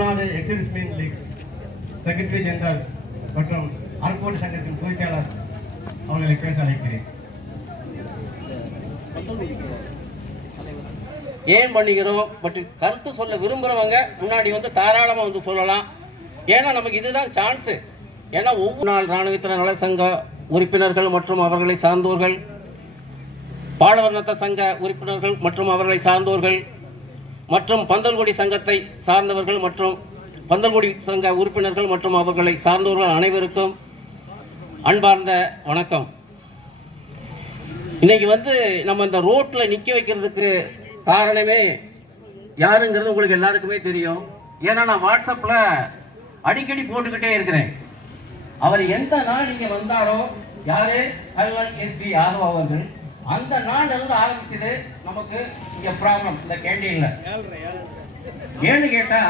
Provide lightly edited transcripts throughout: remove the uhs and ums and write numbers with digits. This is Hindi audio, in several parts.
Tamil Nadu exhibition league secretary general மற்றும் அறக்கோடு சங்கத்தின் பொதுச்செயலாளர் அவர்களை பேச அழைக்கிறேன். ஏன் பண்ணிக்கிறோம் பட் கருத்து சொல்ல விரும்புகிறவங்க முன்னாடி வந்து தாராளமாக வந்து சொல்லலாம். ஏன்னா நமக்கு இதுதான் சான்ஸு. ஏன்னா ஒவ்வொரு நாள் இராணுவத்தினர் நல சங்க உறுப்பினர்கள் மற்றும் அவர்களை சார்ந்தோர்கள், பாலவர்ணத்த சங்க உறுப்பினர்கள் மற்றும் அவர்களை சார்ந்தோர்கள், மற்றும் பந்தல்குடி சங்கத்தை சார்ந்தவர்கள் மற்றும் பந்தல்குடி சங்க உறுப்பினர்கள் மற்றும் அவர்களை சார்ந்தவர்கள் அனைவருக்கும் அன்பார்ந்த வணக்கம். இன்னைக்கு வந்து நம்ம இந்த ரோட்ல நிக்க வைக்கிறதுக்கு காரணமே யாருங்கிறது உங்களுக்கு எல்லாருக்குமே தெரியும். ஏன்னா நான் வாட்ஸ்அப்ல அடிக்கடி போட்டுக்கிட்டே இருக்கிறேன். அவர் எந்த நாள் இங்க வந்தாரோ, யாரு எஸ்வி யாதவ் அவர்கள், அந்த நாள் இருந்து ஆரம்பிச்சது நமக்கு இங்க ப்ராப்ளம் இந்த கேண்டீன்ல. ஏன்னு கேட்டா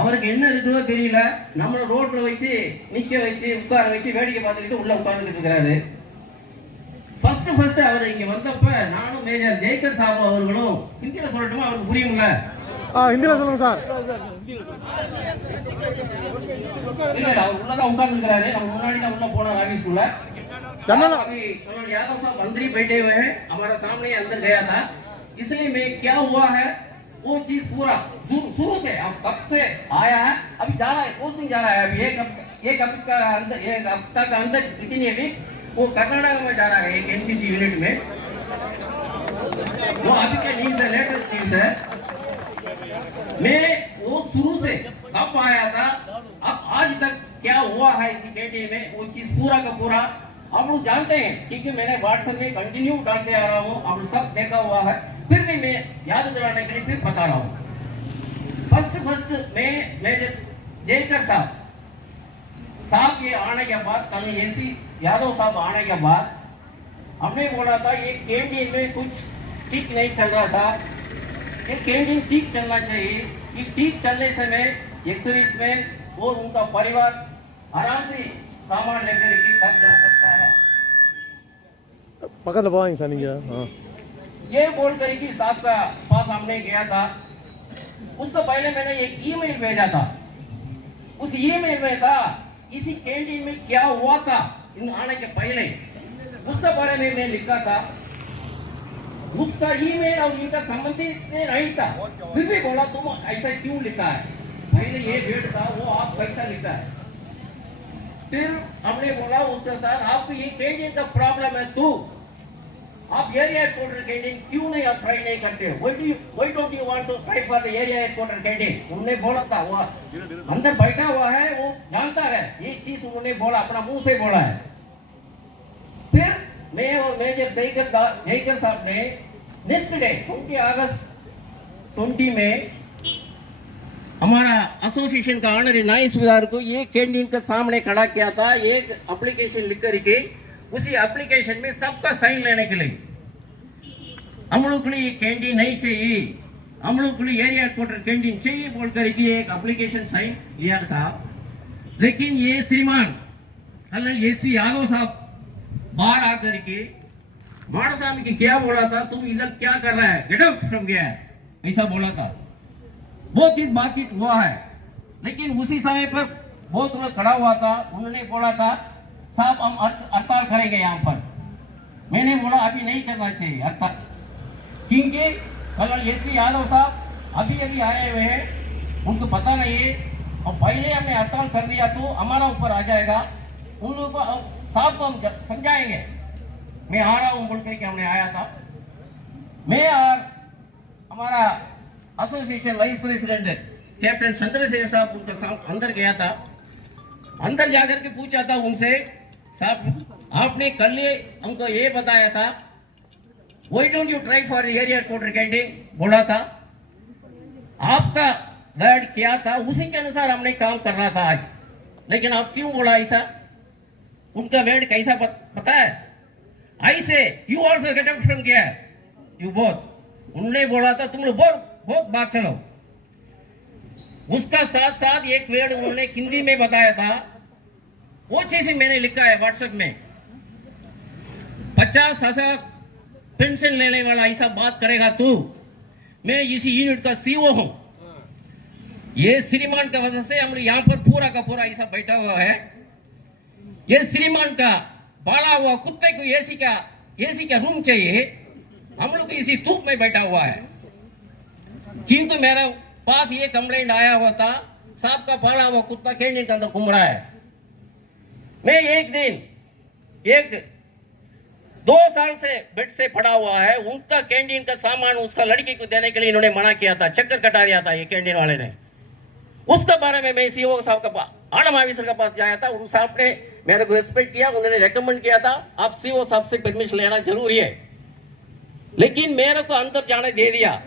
அவருக்கு என்ன இருக்குதோ தெரியல, நம்மள ரோட்ல வச்சு நிக்க வச்சு உட்கார வச்சு வேடிக்கை பார்த்துக்கிட்டு உள்ள உட்கார்ந்துட்டு இருக்கிறாரு. ஃபர்ஸ்ட் அவர் இங்க வந்தப்ப நானும் மேஜர் ஜெய்கர் சாபு அவர்களும், ஹிந்தியில சொல்லட்டுமா அவருக்கு புரியும்ல? ஹிந்தியில சொல்லுங்க சார். இல்ல அவர் உள்ளதான் உட்கார்ந்துருக்காரு. நம்ம முன்னாடி தான் உள்ள போனார் ஆபீஸ்க்குள்ள. अभी यादव साहब अंदर ही बैठे हुए हैं, हमारा सामने अंदर गया था. इसलिए में क्या हुआ है वो चीज पूरा शुरू से अब कब से आया है अभी जा रहा है, पोस्टिंग जा रहा है. अभी एक हफ्ता का अंदर, एक हफ्ता का अंदर कितनी भी वो कर्नाटक में जा रहा है एक एनसीसी यूनिट में. वो अभी का न्यूज है, लेटेस्ट न्यूज है. मैं वो शुरू से कब आया था अब आज तक क्या हुआ है इसी कैंटीन में, वो चीज पूरा का पूरा आप लोग जानते हैं क्योंकि मैंने व्हाट्सएप में कंटिन्यू डालते आ रहा हूँ. आप लोग सब देखा हुआ है, फिर भी मैं याद दिलाने के लिए फिर बता रहा हूँ. फर्स्ट मैं जयकर साहब के आने के बाद, कल एसपी यादव साहब आने के बाद हमने बोला था ये कैंटीन में कुछ ठीक नहीं चल रहा था. ये कैंटीन ठीक चलना चाहिए. ये ठीक चलने से मैं एक्सरीज में और उनका परिवार आराम से सामान लेकर के घर जा सकता है. पकड़ पाएंगे सर नहीं? हाँ, ये बोल कर कि साहब का पास हमने गया था. उससे पहले मैंने एक ईमेल भेजा था. उस ईमेल में था इसी कैंटीन में क्या हुआ था इन आने के पहले, उसके बारे में मैं लिखा था. उसका ईमेल और इनका संबंधित नहीं था, फिर भी बोला तुम ऐसा क्यों लिखा है, पहले ये डेट था वो आप कैसा लिखा है. फिर हमने बोला उसके साथ आपको ये कैंटीन का प्रॉब्लम है तो आप एरिया हेडक्वार्टर कैंटीन क्यों नहीं आप ट्राई नहीं करते? Why don't you want to try for the area headquarter canteen? उन्होंने बोला था, वो अंदर बैठा हुआ है, वो जानता है ये चीज. उन्होंने बोला, अपना मुंह से बोला है. फिर मैं और मेजर जयकर साहब ने नेक्स्ट डे 20 अगस्त 20 में हमारा एसोसिएशन का ऑनर नाइस विदार को ये कैंटीन के सामने खड़ा किया था. एक एप्लीकेशन लिख करके उसी एप्लीकेशन में सबका साइन लेने के लिए, हम लोग के लिए ये कैंटीन नहीं चाहिए, हम लोग के लिए एरिया हेडक्वार्टर कैंटीन चाहिए बोल करके एक एप्लीकेशन साइन लिया था. लेकिन ये श्रीमान एसपी यादव साहब बाहर आकर के मानसामी की क्या बोला था, तुम इधर क्या कर रहा है, गेट आउट फ्रॉम हियर, ऐसा बोला था. वो चीज बातचीत हुआ है. लेकिन उसी समय पर बहुत लोग खड़ा हुआ था. उन्होंने बोला था साहब हम हड़ताल करेंगे यहाँ पर. मैंने बोला अभी नहीं करना चाहिए हड़ताल, क्योंकि कल एसपी यादव साहब अभी आए हुए हैं, उनको पता नहीं है. और पहले हमने हड़ताल कर दिया तो हमारा ऊपर आ जाएगा. उन लोगों को साहब को हम समझाएंगे. मैं आ रहा हूँ बोल करके हमने आया था. मैं और हमारा association vice president captain Chandrashekhar साहब उनके साथ अंदर गया था. अंदर जाकर के पूछा था उनसे, साहब आपने कल हमको ये बताया था, why don't you try for the area headquarter canteen बोला था. आपका वर्ड क्या था उसी के अनुसार हमने काम कर रहा था आज. लेकिन आप क्यों बोला ऐसा? उनका वर्ड कैसा पता है? ऐसे you also get out from here you both. उन्होंने बोला था तुम लोग बहुत बात चलो. उसका साथ साथ एक वर्ड उन्होंने हिंदी में बताया था, वो चीज मैंने लिखा है व्हाट्सएप में. 50,000 पेंशन लेने वाला ऐसा बात करेगा तू, मैं इसी यूनिट का सीओ हूं। ये श्रीमान का वजह से हम लोग यहाँ पर पूरा का पूरा ऐसा बैठा हुआ है। ये श्रीमान का बाड़ा हुआ कुत्ते को एसी का रूम चाहिए, हम लोग इसी धूप में बैठा हुआ है। किंतु मेरे पास ये कंप्लेंट आया हुआ था, सांप का पाला हुआ कुत्ता कैंटीन के अंदर घूम रहा है। मैं एक दिन 2 साल से बेड से पड़ा हुआ है, उनका कैंटीन का सामान उसका लड़की को देने के लिए इन्होंने मना किया था, चक्कर कटा दिया था ये कैंटीन वाले ने। उसके बारे में मैं सीओ साहब का आडम ऑफिसर के पास जाया था, उन साहब ने मेरे को रिस्पेक्ट किया, उन्होंने रेकमेंड किया था आप सीओ साहब से परमिशन लेना जरूरी है। लेकिन मेरे को अंदर जाने दे दिया,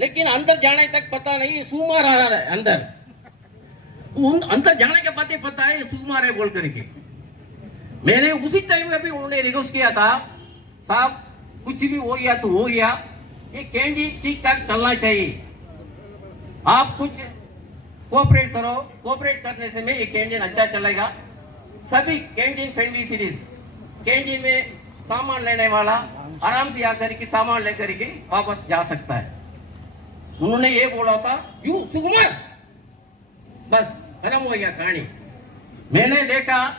लेकिन अंदर जाने तक पता नहीं सुमार आ रहा है अंदर जाने के बाद पता है सुमार है बोल करके। मैंने उसी टाइम में भी उन्होंने रिक्वेस्ट किया था, साहब कुछ भी हो गया तो हो गया, ये कैंटीन ठीक ठाक चलना चाहिए, आप कुछ कोऑपरेट करो, कोऑपरेट करने से में ये कैंटीन अच्छा चलेगा। सभी कैंटीन फ्रेंडली सीरीज, कैंटीन में सामान लेने वाला आराम से आकर के सामान लेकर के वापस जा सकता है। उन्होंने ये बोला था यू सुकुमार, बस खत्म हो गया कहानी। मैंने देखा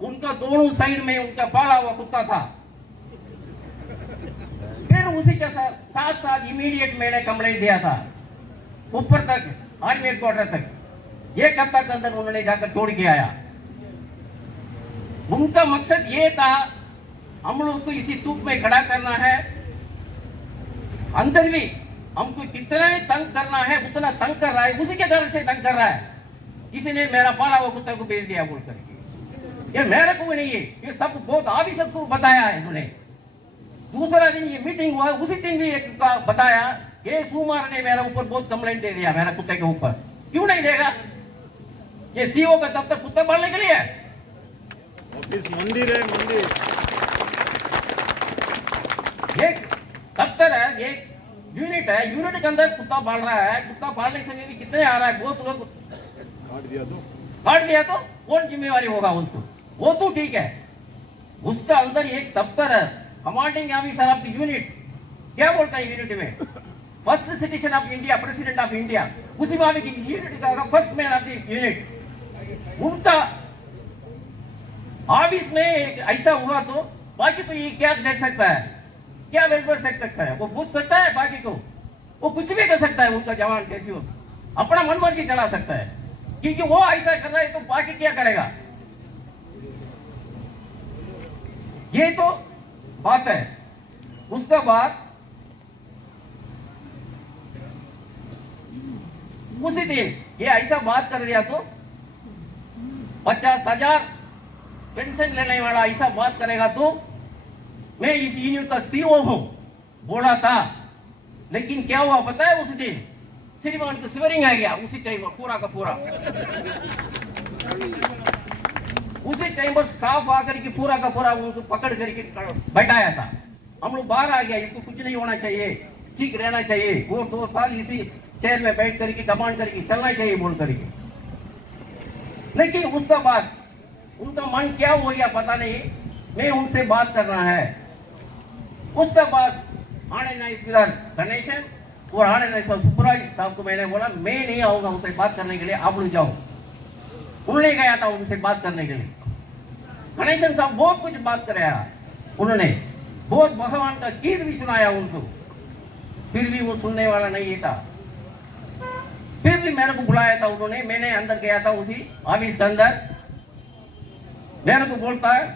उनका दोनों साइड में उनका पाला हुआ कुत्ता था। फिर उसी के साथ साथ इमीडिएट मैंने कंप्लेंट दिया था ऊपर तक, आर्मी हेडक्वार्टर तक। 1 हफ्ता के अंदर उन्होंने जाकर छोड़ के आया। उनका मकसद ये था हम लोग को इसी धूप में खड़ा करना है, अंदर भी हमको कितना भी तंग करना है उतना तंग कर रहा है, उसी के कारण से तंग कर रहा है। किसी ने मेरा पाला हुआ कुत्ता को बेच दिया बोल करके। ये मेरे को नहीं है, ये सब बहुत ऑफिसर को बताया है इन्होंने। दूसरा दिन ये मीटिंग हुआ, उसी दिन भी एक का बताया ये सुमार ने मेरे ऊपर बहुत कंप्लेंट दे दिया मेरा कुत्ते के ऊपर। क्यों नहीं देगा? ये सीओ का दफ्तर कुत्ते पालने के लिए है। मंदिर है, मंदिर एक दफ्तर है, एक यूनिट है, यूनिट के अंदर कुत्ता पाल रहा है। कुत्ता पालने से भी कितने आ रहा है, बहुत लोग काट दिया तो कौन जिम्मेवारी होगा उसको? वो तो ठीक है, उसका अंदर एक दफ्तर है, commanding officer of the unit. क्या बोलता है यूनिट में? First citizen of India, president of India, उसी बात की यूनिट का first man of the unit. उनका ऑफिस में ऐसा हुआ तो बाकी तो ये क्या देख सकता है, क्या वेलफेयर सेक्ट सकता है? वो पूछ सकता है बाकी को, वो कुछ भी कर सकता है। उनका जवान कैसी हो अपना मन मर्जी चला सकता है, क्योंकि वो ऐसा कर रहा है तो बाकी क्या करेगा? ये तो बात है। उसके बाद उसी दिन ये ऐसा बात कर दिया तो 50,000 पेंशन लेने वाला ऐसा बात करेगा तो मैं इस यूनिट का सीओ हूं बोला था। लेकिन क्या हुआ पता है? उस दिन श्रीमान को सिवरिंग आ गया उसी टाइम पर, पूरा का पूरा उसी टाइम पर स्टाफ आकर के पूरा का पूरा उनको पकड़ करके बैठाया था। हम लोग बाहर आ गया, इसको कुछ नहीं होना चाहिए, ठीक रहना चाहिए, वो 2 साल इसी चेयर में बैठ करके कमांड करके चलना चाहिए बोल करके। लेकिन उसके बाद उनका मन क्या हो गया पता नहीं, मैं उनसे बात करना है। उसके बाद गणेशन और सुपरवाइजर साहब को मैंने बोला मैं नहीं आऊंगा उनसे बात करने के लिए, आप लोग जाओ। उन्होंने गया था उनसे बात करने के लिए। गणेशन साहब बहुत कुछ बात कराया, उन्होंने बहुत भगवान का गीत भी सुनाया उनको, फिर भी वो सुनने वाला नहीं था। फिर भी मेरे को बुलाया था उन्होंने, मैंने अंदर गया था उसी ऑफिस के अंदर। मेरे को बोलता है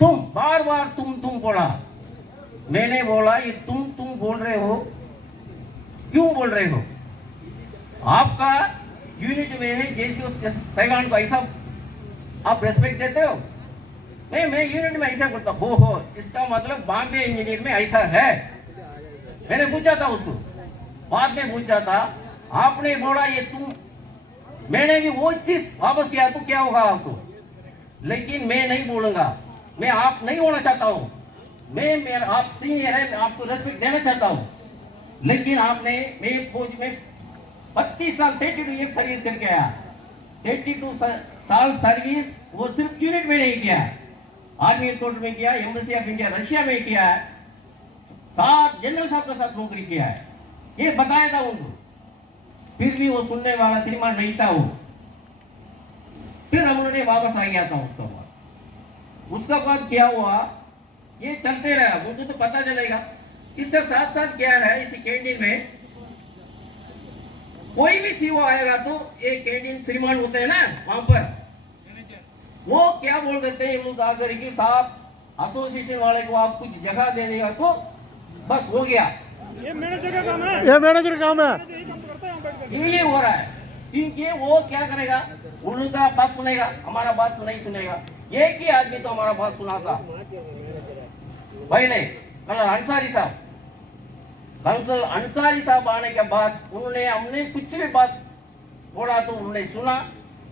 तुम बार बार तुम बोला। मैंने बोला ये तुम बोल रहे हो, क्यों बोल रहे हो? आपका यूनिट में है जैसे उस पैगान को ऐसा आप रेस्पेक्ट देते हो? मैं यूनिट में ऐसा बोलता हो, इसका मतलब बॉम्बे इंजीनियर में ऐसा है। मैंने पूछा था उसको, बाद में पूछा था, आपने बोला ये तुम, मैंने भी वो चीज वापस किया तो क्या होगा आपको? लेकिन मैं नहीं बोलूंगा, मैं आप नहीं होना चाहता हूँ, मैं आप सीनियर है, मैं आपको रेस्पेक्ट देना चाहता हूँ। लेकिन आपने मैं फौज में 32 साल 32 ईयर सर्विस करके आया, 32 साल सर्विस वो सिर्फ यूनिट में नहीं किया, आर्मी हेडक्वार्टर में किया, एम्बेसी ऑफ इंडिया रशिया में किया है, साहब जनरल साहब के साथ नौकरी किया है, ये बताया था उनको। फिर भी वो सुनने वाला श्रीमान नहीं था वो। फिर हम उन्होंने वापस आ गया था उसका बाद क्या हुआ, ये चलते रहा। मुझे तो पता चलेगा। इसके साथ साथ क्या है, इसी कैंटीन में कोई भी सीओ आएगा तो एक कैंटीन श्रीमान होते हैं ना वहां पर, वो क्या बोल देते हैं लोग आकर कि साहब एसोसिएशन वाले को आप कुछ जगह दे देगा तो बस हो गया। ये मैनेजर का काम है। ये मैनेजर का काम है। ये हो रहा है क्योंकि वो क्या करेगा, उनका बात सुनेगा, हमारा बात नहीं सुनेगा। एक ही आदमी तो हमारा बात सुना था पहले, कल अंसारी साहब। कंसल अंसारी साहब आने के बाद उन्होंने हमने कुछ भी बात बोला तो उन्होंने सुना।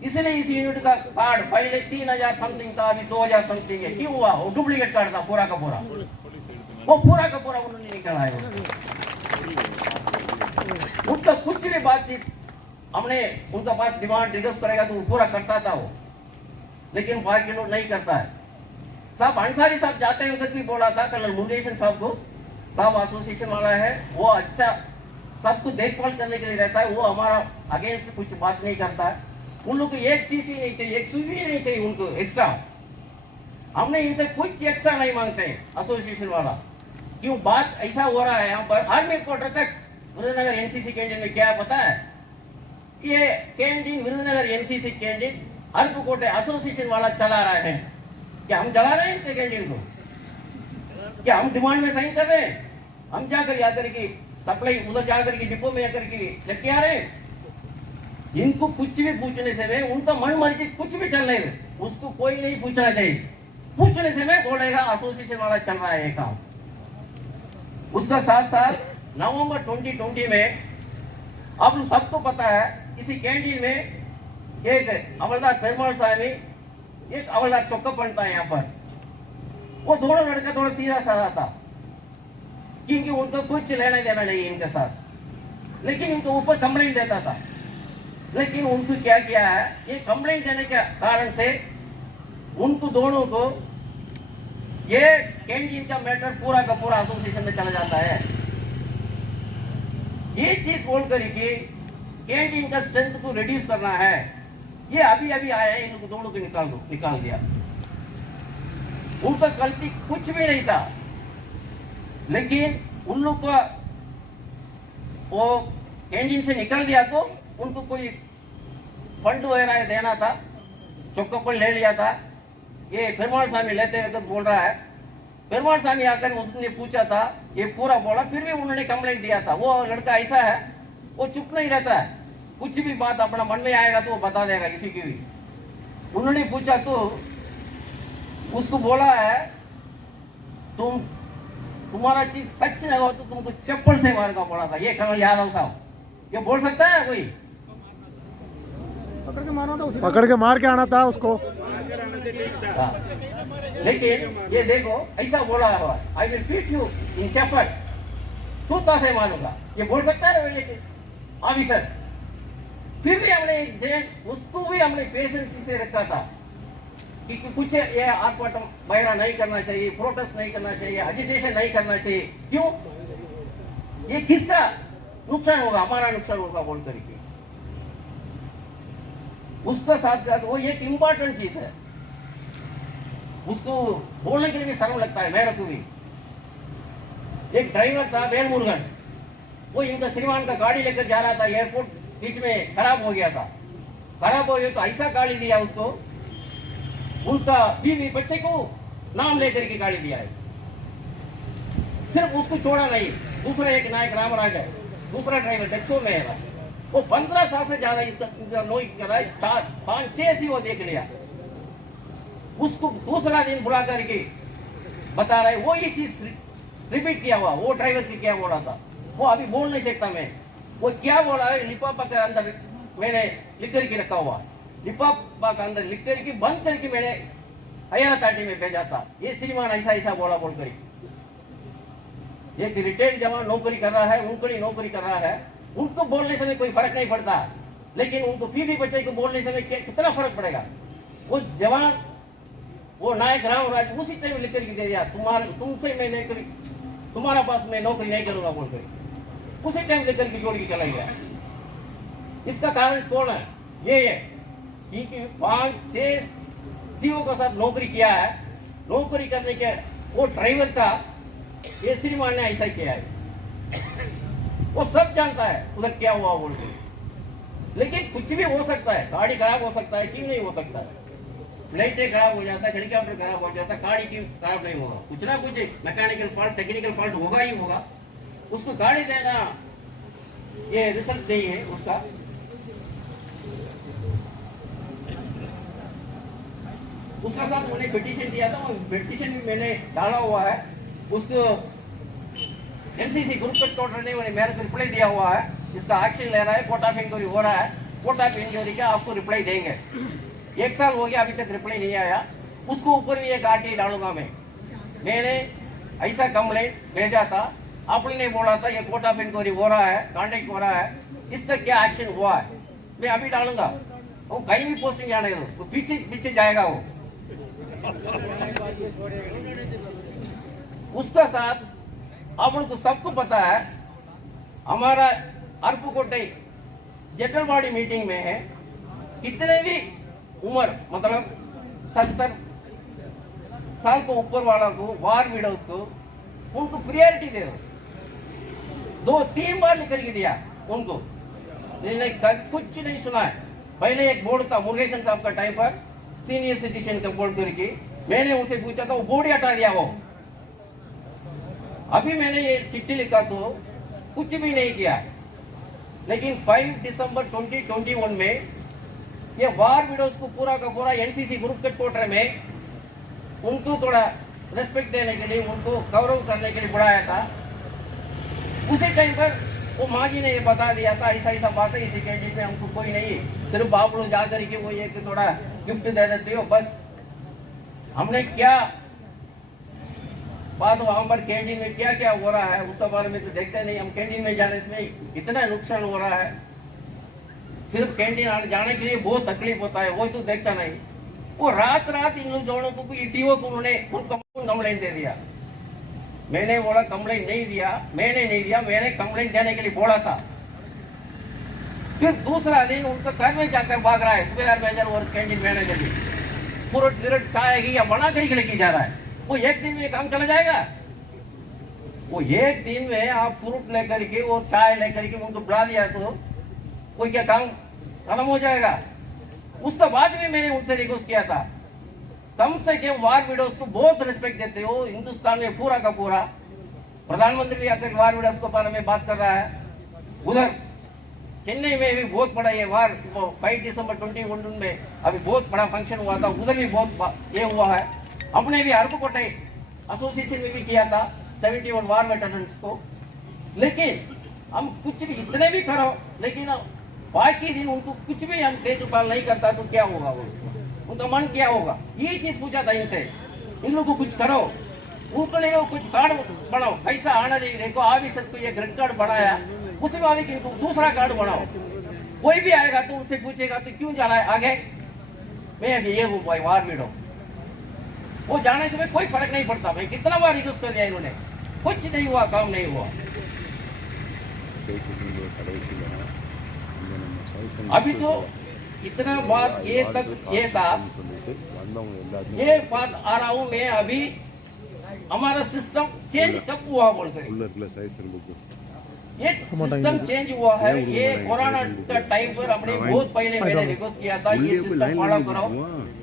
इसलिए इस यूनिट का कार्ड पहले 3000 समथिंग था, अभी 2000 समथिंग है। क्यों हुआ? वो डुप्लीकेट कार्ड था पूरा का पूरा, वो पूरा का पूरा उन्होंने निकाला है। उनका कुछ भी बातचीत हमने उनका पास डिमांड रिड्यूस करेगा तो वो पूरा करता था वो, लेकिन बाकी लोग नहीं करता है। साहब अंसारी साहब जाते वक्त भी बोला था कल मुंडेशन साहब को, साहब एसोसिएशन वाला है वो अच्छा सबको देखभाल करने के लिए रहता है, वो हमारा अगेंस्ट कुछ बात नहीं करता है। उन लोग को एक चीज ही नहीं चाहिए, एक सुई भी नहीं चाहिए उनको एक्स्ट्रा। हमने इनसे कुछ एक्स्ट्रा नहीं मांगते एसोसिएशन वाला। क्यों बात ऐसा हो रहा है यहाँ पर आर्मी हेडक्वार्टर तक विरुद्धनगर एनसीसी कैंटीन में क्या है पता है? ये canteen Virudhunagar NCC canteen अरबकोटे association वाला चला रहा है। क्या हम चला रहे हैं इनके कैंटीन को? क्या हम डिमांड में साइन कर रहे हैं? हम जाकर आकर की सप्लाई उधर जाकर के डिपो में आकर के लेके आ रहे हैं? इनको कुछ भी पूछने से में उनका मन मर्जी कुछ भी चल रहे हैं, उसको कोई नहीं पूछना चाहिए। पूछने से में बोलेगा एसोसिएशन वाला चल रहा है ये काम। उसका साथ साथ नवंबर 2020 में आप लोग सबको पता है इसी कैंटीन में एक हवलदार पेरुमाल स्वामी, एक हवलदार चौक्कपन था यहाँ पर। वो दोनों लड़का थोड़ा सीधा साधा था क्योंकि उनको कुछ लेना देना नहीं इनके साथ, लेकिन इनको ऊपर कंप्लेंट देता था। लेकिन उनको क्या किया है, ये कंप्लेंट देने के कारण से उनको दोनों को ये कैंटीन का मैटर पूरा का पूरा एसोसिएशन में चला जाता है। ये चीज बोलकर कि कैंटीन का स्ट्रेंथ को रिड्यूस करना है, ये अभी अभी आया है, इन दोनों को निकाल दिया। उनका गलती कुछ भी नहीं था, लेकिन उन लोग को वो कैंटीन से निकल दिया तो उनको कोई फंड वगैरह देना था, चौक्कपन ले लिया था। ये पेरुमाल स्वामी लेते हुए तो बोल रहा है, पेरुमाल स्वामी आकर उसने पूछा था, ये पूरा बोला, फिर भी उन्होंने कंप्लेंट दिया था। वो लड़का ऐसा है, वो चुप नहीं रहता है, कुछ भी बात अपना मन में आएगा तो वो बता देगा किसी की भी। उन्होंने पूछा तो उसको बोला है, तुम्हारा चीज सच नहीं हो तो तुमको चप्पल से मारना पड़ा था। ये कर्नल यादव साहब, ये बोल सकता है कोई? पकड़ के मार के आना था उसको। लेकिन ये देखो ऐसा बोला हुआ, I will beat you in चप्पल, जूता से मारूंगा, ये बोल सकता है ऑफिसर? फिर भी हमने उसको भी हमने पेशेंस से रखा था कि कुछ ये आर्पाटम बहरा नहीं करना चाहिए, प्रोटेस्ट नहीं करना चाहिए, एजिटेशन नहीं करना चाहिए। क्यों? ये किसका नुकसान होगा? हमारा नुकसान होगा बोल करके। उसका साथ साथ वो एक इम्पोर्टेंट चीज है, उसको बोलने के लिए भी शर्म लगता है मेरे को भी। एक ड्राइवर था वेलमुरुगन, वो इनका श्रीमान का गाड़ी लेकर जा रहा था, एयरपोर्ट बीच में खराब हो गया था। खराब हो गया तो ऐसा गाड़ी दिया उसको, उनका बीवी बच्चे को नाम लेकर के गाड़ी दिया है। सिर्फ उसको छोड़ा नहीं, दूसरा एक नायक रामराज है, दूसरा ड्राइवर डेक्सो में है, वो 15 साल से ज्यादा इसका नोई कर रहा है, 5-6 सी वो देख लिया। उसको दूसरा दिन बुला करके बता रहे वो ये चीज रिपीट किया हुआ, वो ड्राइवर की क्या बोला था वो अभी बोल नहीं सकता मैं। वो क्या बोला है, लिफाफा के अंदर मैंने लिख करके रखा हुआ, लिफाफा के अंदर लिख करके बंद करके मैंने हरियाणा ताटी में भेजा था। ये श्रीमान ऐसा ऐसा बोला बोल कर। एक रिटायर्ड जवान नौकरी कर रहा है, उनकी नौकरी कर रहा है, उनको बोलने से कोई फर्क नहीं पड़ता, लेकिन उनको बीवी बच्चे को बोलने से कितना फर्क पड़ेगा। वो जवान, वो नायक रामराज उसी टाइम लिख करके दे दिया, तुमसे मैं तुम्हारा पास मैं नौकरी नहीं करूंगा बोलकर उसी टाइम लेकर के छोड़ के चला गया। इसका कारण कौन है? ये है क्योंकि 5-6 सीओ के साथ नौकरी किया है। नौकरी करने के वो ड्राइवर का ये श्रीमान ने ऐसा किया है, वो सब जानता है उधर क्या हुआ बोल के। लेकिन कुछ भी हो सकता है, गाड़ी खराब हो सकता है, क्यों नहीं हो सकता है? फ्लाइटें खराब हो जाता है, हेलीकॉप्टर खराब हो जाता है, गाड़ी क्यों खराब नहीं होगा? कुछ ना कुछ मैकेनिकल फॉल्ट, टेक्निकल फॉल्ट होगा ही होगा। उसको गाड़ी देना ये रिस्क नहीं है उसका। उसका साथ मैंने पिटीशन दिया था, वो पिटीशन भी मैंने डाला हुआ है। उसको एनसीसी ग्रुप हेडक्वार्टर ने मेरे को रिप्लाई दिया हुआ है, इसका एक्शन ले रहा है, कोर्ट ऑफ इंक्वायरी हो रहा है, कोर्ट ऑफ इंक्वायरी का आपको रिप्लाई देंगे। 1 साल हो गया अभी तक रिप्लाई नहीं आया। उसको ऊपर भी एक आरटीआई डालूंगा मैंने ऐसा कंप्लेंट भेजा था, आपने बोला था ये कोर्ट ऑफ इंक्वायरी हो रहा है, कॉन्टेक्ट हो रहा है, इसका क्या एक्शन हुआ है मैं अभी डालूंगा। वो कहीं भी पोस्टिंग जाने दो, वो पीछे जाएगा वो। उसका साथ आप लोग को सबको पता है, हमारा अरपुकोटे जनरल बॉडी मीटिंग में है, कितने भी उम्र मतलब 70 साल को ऊपर वाला को, वार विडोज को, उनको प्रायोरिटी दे दो। 2-3 बार लिख के दिया उनको, कुछ नहीं सुना है। पहले एक बोर्ड था मुरुगेशन साहब का टाइम पर, सीनियर सिटीजन का बोर्ड करके, मैंने उनसे पूछा था, वो बोर्ड हटा दिया वो। अभी मैंने ये चिट्ठी लिखा तो कुछ भी नहीं किया। लेकिन 5 दिसंबर 2021 में ये वार विडोज को पूरा का पूरा एनसीसी ग्रुप हेडक्वार्टर में उनको थोड़ा रेस्पेक्ट देने के लिए, उनको गौरव करने के लिए बुलाया था। उसी टाइम पर वो माँ जी ने ये बता दिया था, ऐसा बात है, इसी कैंटीन में हमको कोई नहीं, सिर्फ आप लोग जाकर के वो एक थोड़ा गिफ्ट दे देते हो बस। हमने क्या बात वहां पर कैंटीन में क्या क्या हो रहा है उसका बारे में तो देखते नहीं। हम कैंटीन में जाने से कितना नुकसान हो रहा है, सिर्फ कैंटीन जाने के लिए बहुत तकलीफ होता है, वो तो देखता नहीं। वो रात इन लोग दोनों को इसी को उन्होंने कंप्लेंट दे दिया। मैंने बोला कंप्लेंट नहीं दिया, मैंने कंप्लेंट देने के लिए बोला था। फिर दूसरा दिन उनका घर में जाकर भाग रहा है स्पेयर मैनेजर और कैंटीन मैनेजर भी, पूरा चाय की या बना कर लेके जा रहा है। वो एक दिन में काम चला जाएगा? वो एक दिन में आप फ्रूट लेकर के और चाय लेकर के उनको बुला दिया तो कोई क्या काम खत्म हो जाएगा? उसके बाद भी मैंने उनसे रिक्वेस्ट किया था, कम से कम वार विडोज को बहुत रिस्पेक्ट देते हो। हिंदुस्तान में पूरा का पूरा प्रधानमंत्री भी आकर वार विडोज के बारे में बात कर रहा है। उधर चेन्नई में भी बहुत बड़ा ये वार 5 दिसंबर 2021 में अभी बहुत बड़ा फंक्शन हुआ था, उधर भी बहुत ये हुआ है। हमने भी अरपुकोटे एसोसिएशन में भी किया था 71 वार वेटरन्स को। लेकिन हम कुछ भी इतने भी करो, लेकिन बाकी दिन उनको कुछ भी हम देखभाल नहीं करता तो क्या होगा? वो उनका मन क्या होगा? ये चीज पूछा था इनसे, इन लोगों को कुछ करो, उनको लिए कुछ कार्ड बनाओ। पैसा आना नहीं, देखो ऑफिसर को ये ग्रीन कार्ड बनाया, उसी वाले की इनको दूसरा कार्ड बनाओ। कोई भी आएगा तो उनसे पूछेगा तो क्यों जाना है आगे, मैं ये हूँ भाई वार विडो। वो जाने से कोई फर्क नहीं पड़ता। मैं कितना बार रिक्वेस्ट कर दिया इन्होंने, कुछ नहीं हुआ, काम नहीं हुआ। अभी तो इतना बात ये तक ये था, ये बात आ रहा हूँ मैं अभी, हमारा सिस्टम चेंज कब हुआ बोलकर, ये सिस्टम चेंज हुआ है। ये कोरोना का टाइम पर हमने बहुत पहले मैंने रिक्वेस्ट किया था, ये सिस्टम फॉलो करो।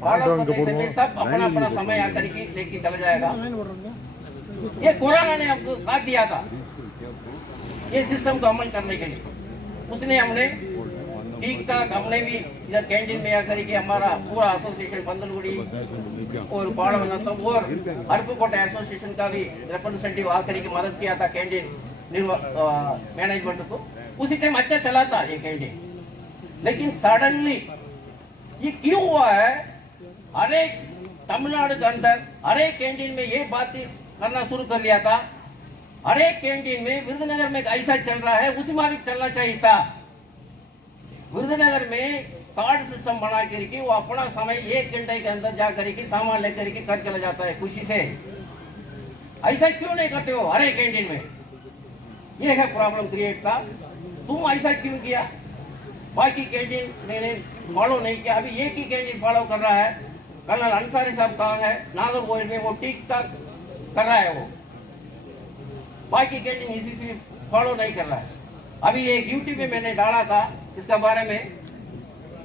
फॉलो करने से सब अपना अपना समय आकर के लेके चला जाएगा। ये कोरोना ने हमको साथ दिया था ये सिस्टम को अमल करने के लिए। उसने हमने ठीक ठाक, हमने भी इधर कैंटीन में आकर के हमारा पूरा एसोसिएशन बंदलगुड़ी और बाड़वनतम और अरपुकोटे एसोसिएशन का भी रिप्रेजेंटेटिव आकर के मदद किया था कैंटीन मैनेजमेंट को। उसी टाइम अच्छा चला था ये कैंटीन। लेकिन सडनली ये क्यों हुआ है? अरे तमिलनाडु के अंदर अरे कैंटीन में ये बात करना शुरू कर लिया था। अरे कैंटीन में विरुद्धनगर में ऐसा चल रहा है, उसी में भी चलना चाहिए था। विरुद्धनगर में कार्ड सिस्टम बना करके वो अपना समय 1 घंटे के अंदर जा करके सामान लेकर के घर चला जाता है खुशी से। ऐसा क्यों नहीं करते हो हर एक कैंटीन में? ये है प्रॉब्लम क्रिएट का। तुम ऐसा क्यों किया? बाकी कैंटीन मैंने फॉलो नहीं किया, अभी एक ही कैंटीन फॉलो कर रहा है। कर्नल अंसारी साहब कहाँ है? नागरकोइल में, वो ठीक ठाक कर रहा है वो। बाकी कैंटीन इसी से फॉलो नहीं कर रहा है। अभी एक यूट्यूब में मैंने डाला था इसका बारे में,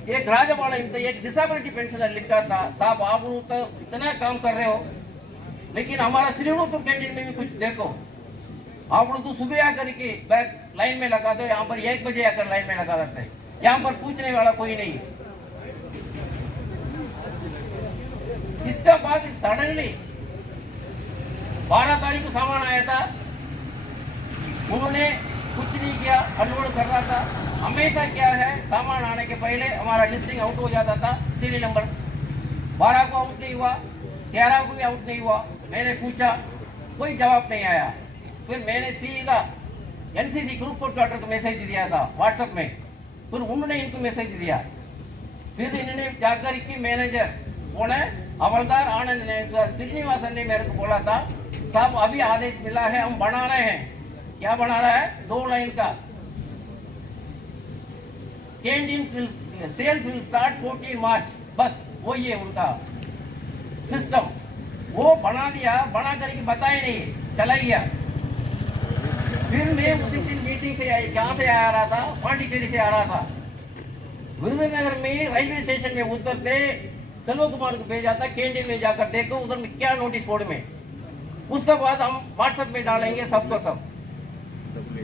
एक राजवाड़ा एक डिसेबिलिटी पेंशनर लिखा था, साहब आप लोग तो इतना काम कर रहे हो, लेकिन हमारा श्रीनोपुर कैंटीन में भी कुछ देखो। आप लोग तो सुबह आकर के बैग लाइन में लगा दो, यहाँ पर 1 बजे आकर लाइन में लगा देते हैं, यहाँ पर पूछने वाला कोई नहीं। इसका बाद सडनली 12 तारीख को सामान आया था, उन्होंने कुछ नहीं किया, अनलोड कर रहा था। हमेशा क्या है, सामान आने के पहले हमारा लिस्टिंग आउट हो जाता था, सीरियल नंबर 12 को आउट नहीं हुआ, 13 को भी आउट नहीं हुआ। मैंने पूछा, कोई जवाब नहीं आया। फिर मैंने सीधा एनसीसी ग्रुप क्वार्टर को मैसेज दिया था व्हाट्सएप में, फिर उन्होंने इनको मैसेज दिया। फिर इन्होंने जाकर की मैनेजर कौन है, हवलदार आनंद ने, श्रीनिवासन ने मेरे को बोला था, साहब अभी आदेश मिला है, हम बना रहे हैं। क्या बना रहा है? 2 लाइन का कैंटीन सेल्स विल स्टार्ट 14 मार्च, बस वो ये उनका सिस्टम वो बना दिया, बना करके बताया नहीं, चला गया। फिर मैं उसी दिन मीटिंग से कहाँ से आ रहा था, पांडिचेरी से आ रहा था। विरुद्धनगर में रेलवे स्टेशन में उतरते सेल्व कुमार को भेजा था, कैंटीन में जाकर देखो उधर में क्या नोटिस बोर्ड में। उसके बाद हम व्हाट्सएप में डालेंगे सबको सब।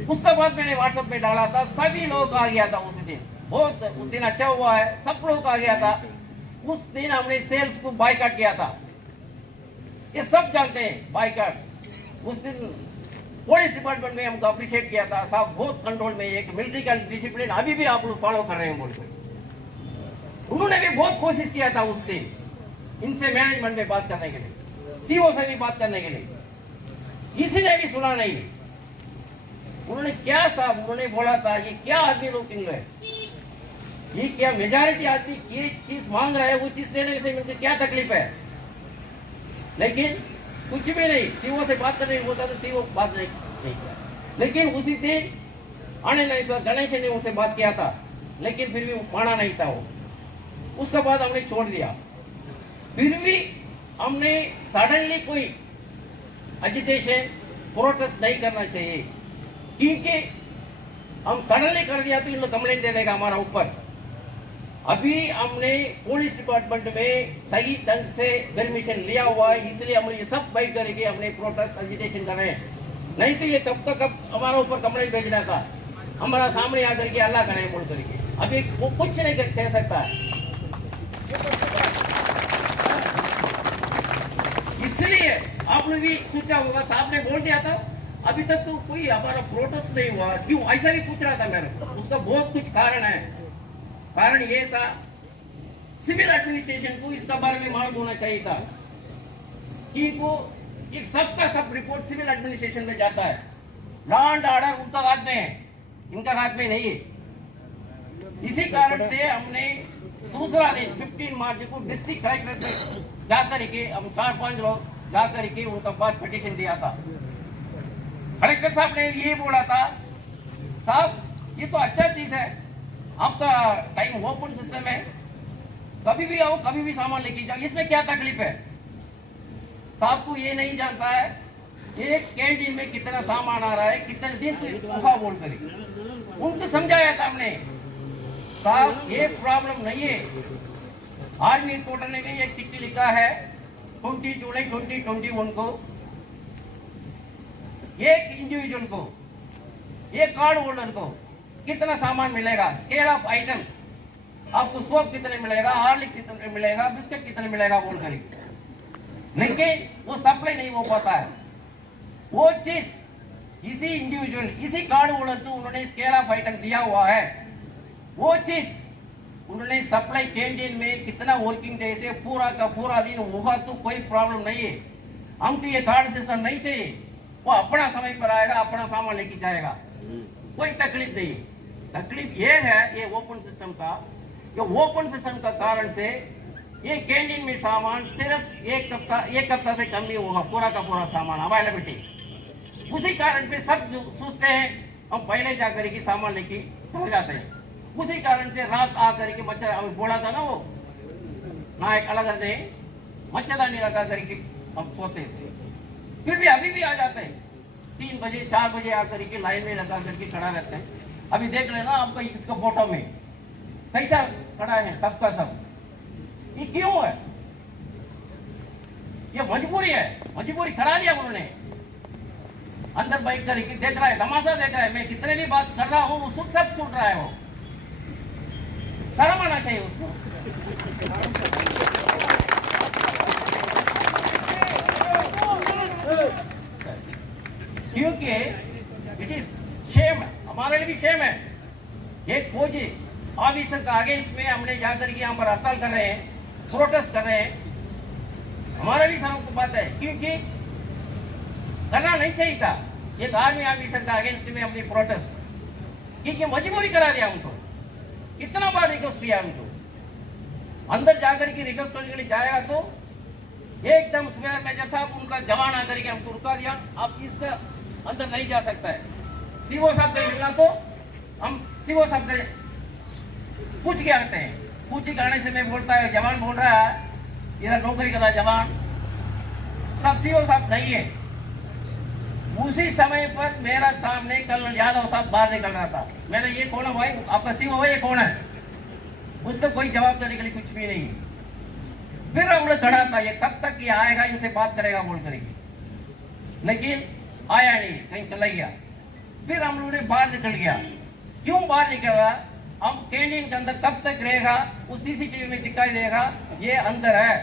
उसके बाद मैंने व्हाट्सएप में डाला था, सभी लोग आ गया था उस दिन। बहुत उस दिन अच्छा हुआ है, सब लोग आ गया था। उस दिन हमने सेल्स को बायकॉट किया था, ये सब जानते हैं बायकॉट। उस दिन पुलिस डिपार्टमेंट में हमको अप्रिशिएट किया था, साहब बहुत कंट्रोल में, एक मिलिट्री का डिसिप्लिन अभी भी आप लोग फॉलो कर रहे हैं बोलकर। उन्होंने भी बहुत कोशिश किया था उस दिन इनसे मैनेजमेंट में बात करने के लिए, सीओ से भी बात करने के लिए, किसी ने भी सुना नहीं। उन्होंने क्या साहब, उन्होंने बोला था ये क्या आदमी लोग किन है, ये क्या मेजॉरिटी आदमी ये चीज मांग रहा है, वो चीज देने से मुझे क्या तकलीफ है। लेकिन कुछ भी नहीं, सीओ से बात करने होता तो सीओ बात नहीं किया। लेकिन उसी दिन आने नहीं तो गणेश ने उनसे बात किया था, लेकिन फिर भी माना नहीं था वो। उसके बाद हमने छोड़ दिया। फिर भी हमने सडनली कोई एजिटेशन प्रोटेस्ट नहीं करना चाहिए, क्योंकि हम सडनली कर दिया तो इन लोग कंप्लेंट दे देगा हमारा ऊपर। अभी हमने पुलिस डिपार्टमेंट में सही ढंग से परमिशन लिया हुआ है, इसलिए हम ये सब बैठ करके हमने प्रोटेस्ट एजिटेशन कर रहे हैं। नहीं तो ये कब तक हमारा ऊपर कंप्लेंट भेजना था, हमारा सामने आकर के अल्लाह करे बोल करके। अभी वो कुछ नहीं कह सकता है, इसलिए आपने भी सोचा होगा, साहब ने बोल दिया था अभी तक तो कोई हमारा प्रोटेस्ट नहीं हुआ, क्यों ऐसा भी पूछ रहा था मेरे को। उसका बहुत कुछ कारण है। कारण ये था, सिविल एडमिनिस्ट्रेशन को इसका बारे में मालूम होना चाहिए था कि वो एक सबका सब रिपोर्ट सिविल एडमिनिस्ट्रेशन में जाता है। लॉ एंड ऑर्डर उनका हाथ में है, इनका हाथ में नहीं है। इसी कारण से हमने दूसरा दिन 15 मार्च को डिस्ट्रिक्ट कलेक्टर में जाकर के हम 4-5 लोग जाकर के उनका पास पिटीशन दिया था। कलेक्टर साहब ने ये बोला था, साहब ये तो अच्छा चीज है, आपका टाइम ओपन सिस्टम है, कभी भी आओ कभी भी सामान लेके जाओ, इसमें क्या तकलीफ है। साहब को ये नहीं जानता है एक कैंटीन में कितना सामान आ रहा है, कितने दिन तो बोल कर उनको समझाया था हमने, साहब ये प्रॉब्लम नहीं है। आर्मी रिपोर्टर ने भी एक चिट्ठी लिखा है 20 जुलाई 2021 को, एक इंडिविजुअल को, एक कार्ड होल्डर को कितना सामान मिलेगा, स्केल ऑफ आइटम्स, आपको सोप कितने मिलेगा, हॉर्लिक्स कितने मिलेगा, बिस्किट कितने मिलेगा बोल कर, लेकिन वो सप्लाई नहीं हो पाता है। वो चीज इसी इंडिविजुअल, इसी कार्ड होल्डर को उन्होंने स्केल ऑफ आइटम दिया हुआ है, वो चीज उन्होंने सप्लाई कैंटीन में कितना वर्किंग डे से पूरा का पूरा दिन होगा तो कोई प्रॉब्लम नहीं है। हमको ये कार्ड सिस्टम नहीं चाहिए, वो अपना समय पर आएगा, अपना सामान लेके जाएगा, कोई तकलीफ नहीं। तकलीफ ये है ये ओपन सिस्टम का, ये ओपन सिस्टम का कारण से ये कैंटीन में सामान सिर्फ एक हफ्ता से कम नहीं होगा, पूरा का पूरा सामान अवेलेबिलिटी। उसी कारण से सब जो सोचते हैं हम पहले जाकर के सामान लेके चले जाते हैं। उसी कारण से रात आकर के मच्छर, हमें बोला था ना वो ना एक अलग से मच्छरदानी लगा करके हम सोते थे, फिर भी अभी भी आ जाते हैं 3 बजे 4 बजे आकर के लाइन में लगा करके खड़ा रहते हैं। अभी देख रहे ना आपका इसका फोटो में कैसा खड़ा है सबका सब। ये क्यों है? ये मजबूरी है, मजबूरी करा दिया उन्होंने। अंदर बैठ कर देख रहा है, तमाशा देख रहा है, मैं कितने भी बात कर रहा हूँ वो सब सुन रहा है। वो शर्म आना चाहिए उसको। क्योंकि इट इज शेम, हमारे लिए भी शेम है। एक फौजी ऑफिसर का आगे इसमें हमने जाकर के यहाँ पर हड़ताल कर रहे हैं, प्रोटेस्ट कर रहे हैं, हमारा भी शर्म की बात है, क्योंकि करना नहीं चाहिए था। एक आर्मी ऑफिसर का अगेंस्ट में अपनी प्रोटेस्ट, क्योंकि मजबूरी करा दिया हमको। कितना बार रिक्वेस्ट किया हमको, अंदर जाकर के रिक्वेस्ट करने के लिए जाएगा तो एकदम सुबह मेजर साहब उनका जवान आकर के हमको रुका दिया, आप इसका अंदर नहीं जा सकता है। सीओ साहब से मिलना तो हम सीओ साहब से पूछ के आते हैं। पूछ के आने से मैं बोलता है जवान बोल रहा है इधर नौकरी कर रहा है जवान, सब सीओ साहब नहीं है। उसी समय पर मेरा सामने कर्नल यादव साहब बाहर निकल रहा था। मैंने ये कौन है भाई, आपका सीओ है, ये कौन है? उसका कोई जवाब देने के लिए कुछ भी नहीं। फिर हम लोग खड़ा था, ये कब तक ये आएगा, इनसे बात करेगा बोल करेगी, लेकिन आया नहीं, कहीं चला गया। फिर हम लोगों ने बाहर निकल गया। क्यों बाहर निकला? अब कैंटीन के अंदर कब तक रहेगा, उस सीसीटीवी में दिखाई देगा ये अंदर है,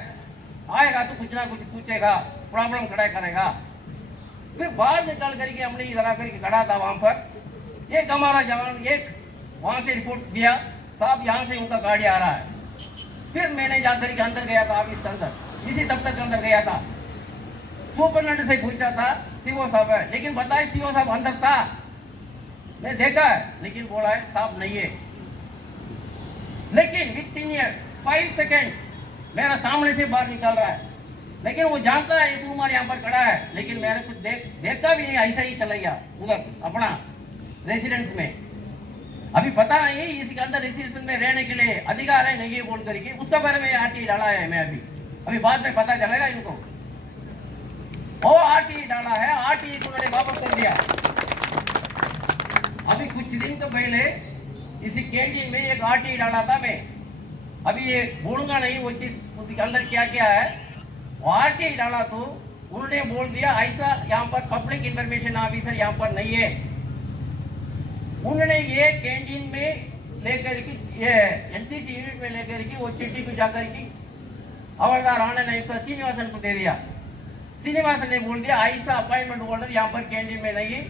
आएगा तो कुछ ना कुछ पूछेगा, प्रॉब्लम खड़ा करेगा। फिर बाहर निकल करके हमने इधर आकर के खड़ा था वहां पर। एक हमारा जवान एक वहां से रिपोर्ट दिया, साहब यहाँ से उनका गाड़ी आ रहा है। फिर मैंने जाकर के अंदर गया था, ऑफिस के अंदर, इसी दफ्तर के अंदर गया था। सुपरडेंट से पूछा था सीओ साहब है, लेकिन बताए सीओ साहब अंदर था, मैं देखा है, लेकिन बोला है साहब नहीं है। लेकिन विद इन 5 सेकेंड मेरा सामने से बाहर निकल रहा है, लेकिन वो जानता है इस उम्र यहाँ पर खड़ा है, लेकिन मैंने कुछ देखा भी नहीं, ऐसा ही चला गया उधर अपना रेसिडेंस में। अभी पता नहीं है इसके अंदर रेसिडेंस में रहने के लिए अधिकार है नहीं है बोल करके उसका बारे में आरटी डाला है। मैं अभी बाद में पता चलेगा इनको, वो आरटी डाला है, आरटी उन्होंने वापस कर दिया। अभी कुछ दिन तो पहले इसी कैंटीन में एक आरटी डाला था मैं, अभी ये बोलूंगा नहीं वो चीज उसके अंदर क्या क्या है। आरटी डाला तो उन्होंने बोल दिया ऐसा यहाँ पर पब्लिक इंफॉर्मेशन ऑफिसर यहाँ पर नहीं है। उन्होंने ये कैंटीन में लेकर की, ये एनसीसी यूनिट में लेकर की वो चिट्ठी को जाकर की हवलदार आनंद आयुक्त श्रीनिवासन को दे दिया। श्रीनिवासन ने बोल दिया ऐसा अपॉइंटमेंट होल्डर यहाँ पर कैंटीन में नहीं है,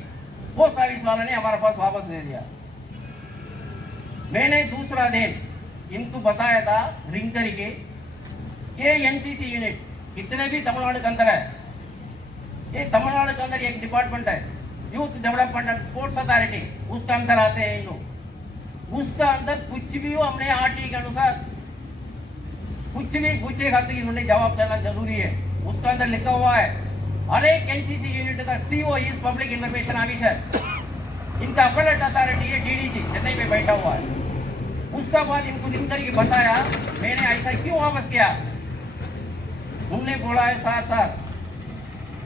पोस्ट ऑफिस वाला ने हमारे पास वापस दे दिया। मैंने दूसरा दिन इनको बताया था रिंग करके, ये एनसीसी यूनिट कितने भी तमिलनाडु के अंदर है, ये तमिलनाडु के अंदर एक डिपार्टमेंट है youth development and sports authority, उसका अंदर आते हैं इन लोग। उसका अंदर कुछ भी हो हमने आरटी के अनुसार कुछ भी पूछेगा तो इन्होंने जवाब देना जरूरी है। उसका अंदर लिखा हुआ है हर एक एनसीसी यूनिट का CO is public information officer, इनका अपीलेट अथॉरिटी है डीडीजी चेन्नई में बैठा हुआ है। उसका बाद इनको रिंग करके बताया मैंने ऐसा क्यों वापस किया। उन्होंने बोला है सर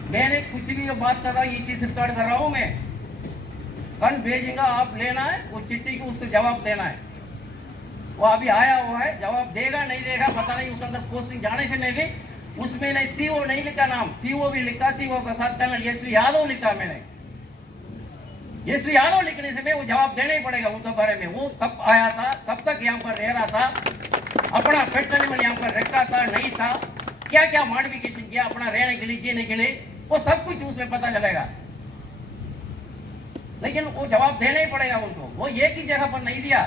मैंने कुछ भी जो बात कर रहा हूँ ये चीज रिकॉर्ड कर रहा हूँ, मैं कल भेजेगा, आप लेना है वो चिट्ठी को, उसको जवाब देना है। वो अभी आया हुआ है, जवाब देगा नहीं देगा पता नहीं। उसके अंदर पोस्टिंग जाने से मैं भी उसमें नहीं सीओ नहीं लिखा नाम, सीओ भी लिखा, सीओ का साथ कर्नल एसवी यादव लिखा। मैंने एसवी यादव लिखने से मैं वो जवाब देना ही पड़ेगा उसके बारे में। वो कब आया था, कब तक यहाँ पर रह रहा था, अपना पेट्रोल यहाँ पर रखा था नहीं था, क्या क्या मॉडिफिकेशन किया अपना रहने के लिए जीने के लिए, वो सब कुछ उसमें पता चलेगा। लेकिन वो जवाब देना ही पड़ेगा उनको। वो एक ही जगह पर नहीं दिया,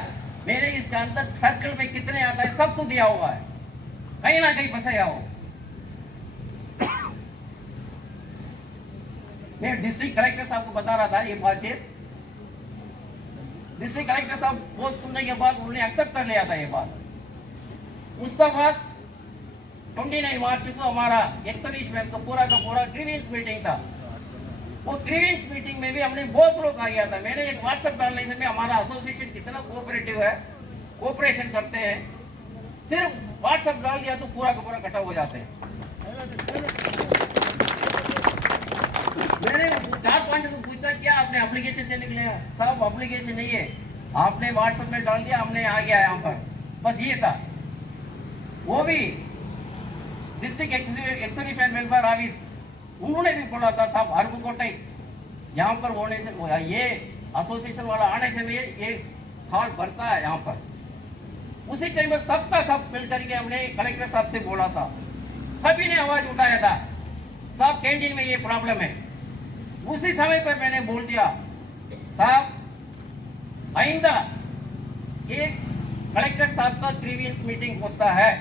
मैंने इसके अंदर सर्कल में कितने आता है सबको दिया हुआ है, कहीं ना कहीं फंसेगा वो। मैं डिस्ट्रिक्ट कलेक्टर साहब को बता रहा था ये बातचीत, डिस्ट्रिक्ट कलेक्टर साहब बहुत सुनने के बाद उन्होंने एक्सेप्ट कर लिया था ये बात। उसका बाद 29 मार्च को हमारा एक्सर्विसमैन का पूरा ग्रीवेंस मीटिंग था। वो ग्रीवेंस मीटिंग में भी हमने बहुत लोग आ गया था। मैंने एक व्हाट्सएप डालने से हमारा एसोसिएशन कितना कोऑपरेटिव है, कोऑपरेशन करते हैं। सिर्फ व्हाट्सएप डाल दिया तो पूरा का पूरा इकट्ठा हो जाते हैं। मैंने 4-5 को पूछा क्या आपने एप्लीकेशन देने के लिए? साहब एप्लीकेशन नहीं है, आपने व्हाट्सएप में डाल दिया, हमने आ गया यहाँ पर, बस ये था। वो भी डिस्ट्रिक्ट एक्सर्विसमैन वेलफेयर ऑफिस, उन्होंने भी बोला था साहब अरबकोटे यहाँ पर होने से ये एसोसिएशन वाला आने से ये हॉल भरता है यहाँ पर। उसी टाइम पर सबका सब मिलकर के हमने कलेक्टर साहब से बोला था, सभी ने आवाज उठाया था साहब कैंटीन में ये प्रॉब्लम है। उसी समय पर मैंने बोल दिया साहब आइंदा एक कलेक्टर साहब का ग्रीवेंस मीटिंग होता है,